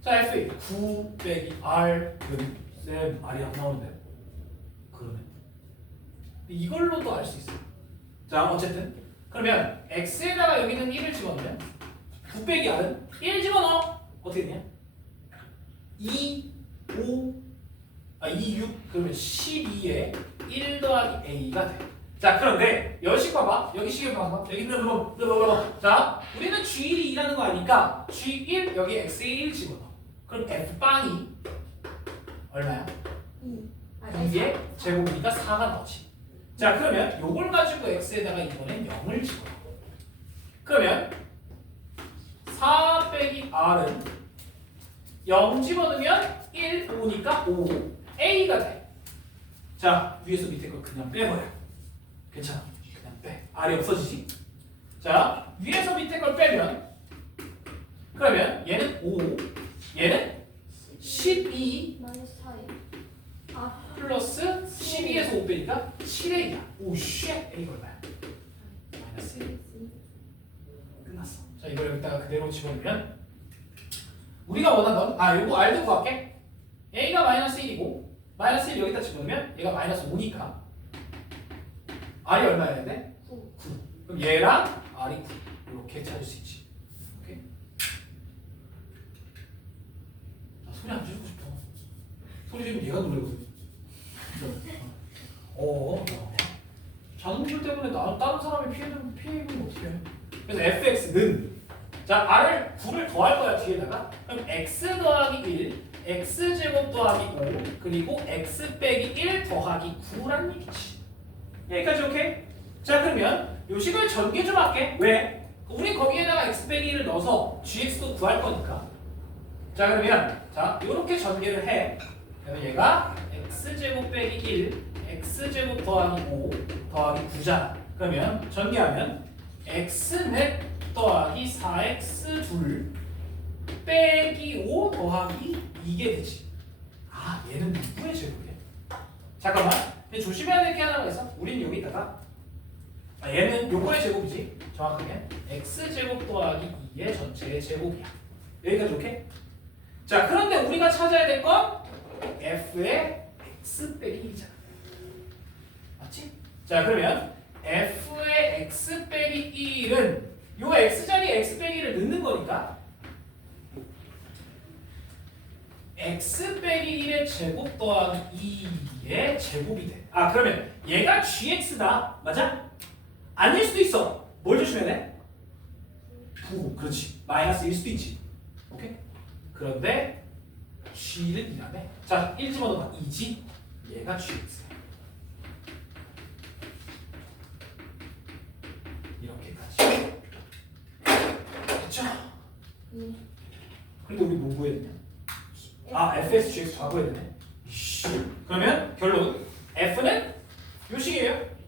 자, F1 9 빼기 R은 쌤 R이 안 나오는데. 그러면 이걸로도 알 수 있어. 자, 어쨌든 그러면 X에다가 여기는 1을 집어넣으면 9 빼기 R은 1 집어넣어. 어떻게 되냐? 2, 6 그러면 12에 1 더하기 A가 돼. 자, 그런데 여식 봐봐. 여기 식을 봐봐. 여기 있는 자, 우리는 G1이 2라는 거 아니까 G1 여기 X에 1 집어넣어. 그럼 F빵이 얼마야? 2의 제곱이니까 4가 나오지. 자, 그러면 요걸 가지고 X에다가 이번엔 0을 집어넣어. 그러면 4 빼기 R은 0 집어넣으면 1, 5니까 5, A가 돼. 자, 위에서 밑에 거 그냥 빼버려. 괜찮아. 그냥 빼. R이 없어지지? 자, 위에서 밑에 걸 빼면 그러면 얘는 5, 얘는 12 마이너스 4에 플러스 12에서 5 빼니까 7A야. 오, 쉣! A가 얼마야? 마이너스 1. 끝났어. 자, 이걸 여기다가 그대로 집어넣으면 우리가 원하던 요거 R 듣고 갈게. A가 마이너스 1이고 마이너스 1 여기다 집어넣으면 얘가 마이너스 5니까 R이 얼마여야 돼? 9. 그럼 얘랑 R이 9. 이렇게 찾을 수 있지. 오케이? 나 소리 안 지르고 싶어. 소리 지르면 얘가 놀래거든. 자동술 때문에 다른 사람이 피해 입으면 어떡해. 그래서 fx는 자, R을 9를 더할 거야 뒤에다가. 그럼 x 더하기 1 x제곱 더하기 5 그리고 x 빼기 1 더하기 9란 얘기지. 여기까지 오케이? 자, 그러면 요 식을 전개 좀 할게. 왜? 우리 거기에다가 x 빼기 1을 넣어서 gx도 구할 거니까. 자, 그러면 자 요렇게 전개를 해. 그러면 얘가 x제곱 빼기 1 x제곱 더하기 5 더하기 9잖아. 그러면 전개하면 x넷 더하기 4x2 빼기 5 더하기 2게 되지. 아, 얘는 누구의 제곱이야? 잠깐만. 근데 조심해야 될 게 하나가 있어. 우린 여기다가 얘는 요거의 제곱이지. 정확하게 x제곱 더하기 2의 전체의 제곱이야. 여기까지 오케이? 자, 그런데 우리가 찾아야 될 건 f의 x 빼기 1이잖아. 맞지? 자, 그러면 f의 x 빼기 1은 요 x 자리에 x 빼기 1을 넣는 거니까 x 빼기 1의 제곱 더하기 2의 제곱이 돼. 아, 그러면 얘가 gx다. 맞아? 아닐 수도 있어. 뭘 조심해야 돼? 부호. 그렇지. 마이너스일 수도 있지. 오케이? 그런데 g는 이라며. 자, 1 집어넣어봐. 2지? 얘가 gx야. 이렇게까지. 됐죠? 예. 근데 우리 뭐 구해야 되냐? 아, fx, gx 다 구해야 되네. 그러면 결론 f는 요 식이에요.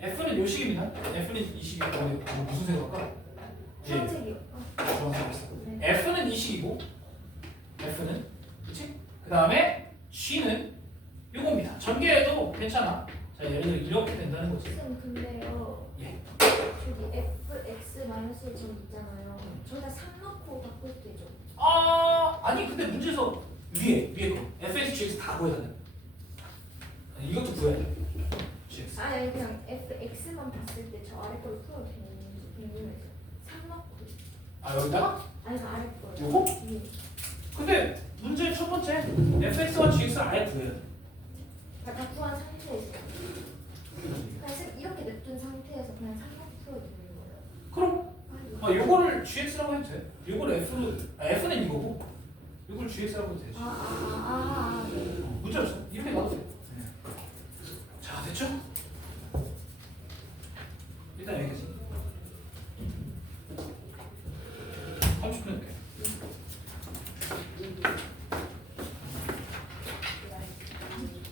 f는 요 식입니다. f는 이 식이고 무슨 색일까? 주황색이요. 주황색 있어. 네. f는 이 식이고 f는 그렇지? 그 다음에 g는 요겁니다. 전개해도 괜찮아. 자, 예를 들어 이렇게 된다는 거지. 선생님 근데요. 예. 저기 fx 마이너스 1 저기 있잖아요. 저기다 3 넣고 바꿀 때죠. 아니 근데 문제에서 위에 거 fx, gx 다 구해야 돼. 아니, 이것도 구해야 돼. gx. 아니 그냥 fx만 봤을 때 저 아래 걸로 풀어도 되는지 궁금해서 3 넣고. 아, 여기다가? 아니 그 아래 거. 요거? 예. 근데 문제 첫 번째 fx와 gx를 아예 구해야 돼. 다 구한 상태에서 그냥 이렇게 냅둔 상태에서 그냥 3 넣고 풀어도 되는 거예요. 그럼 요거를 gx라고 해도 돼. 요거를 f는 이거고 요걸 gx라고 해도 되지. 네. 문제 없어. 이렇게 놔도 돼. 자, 됐죠? 일단 여기까지. 30분 할게.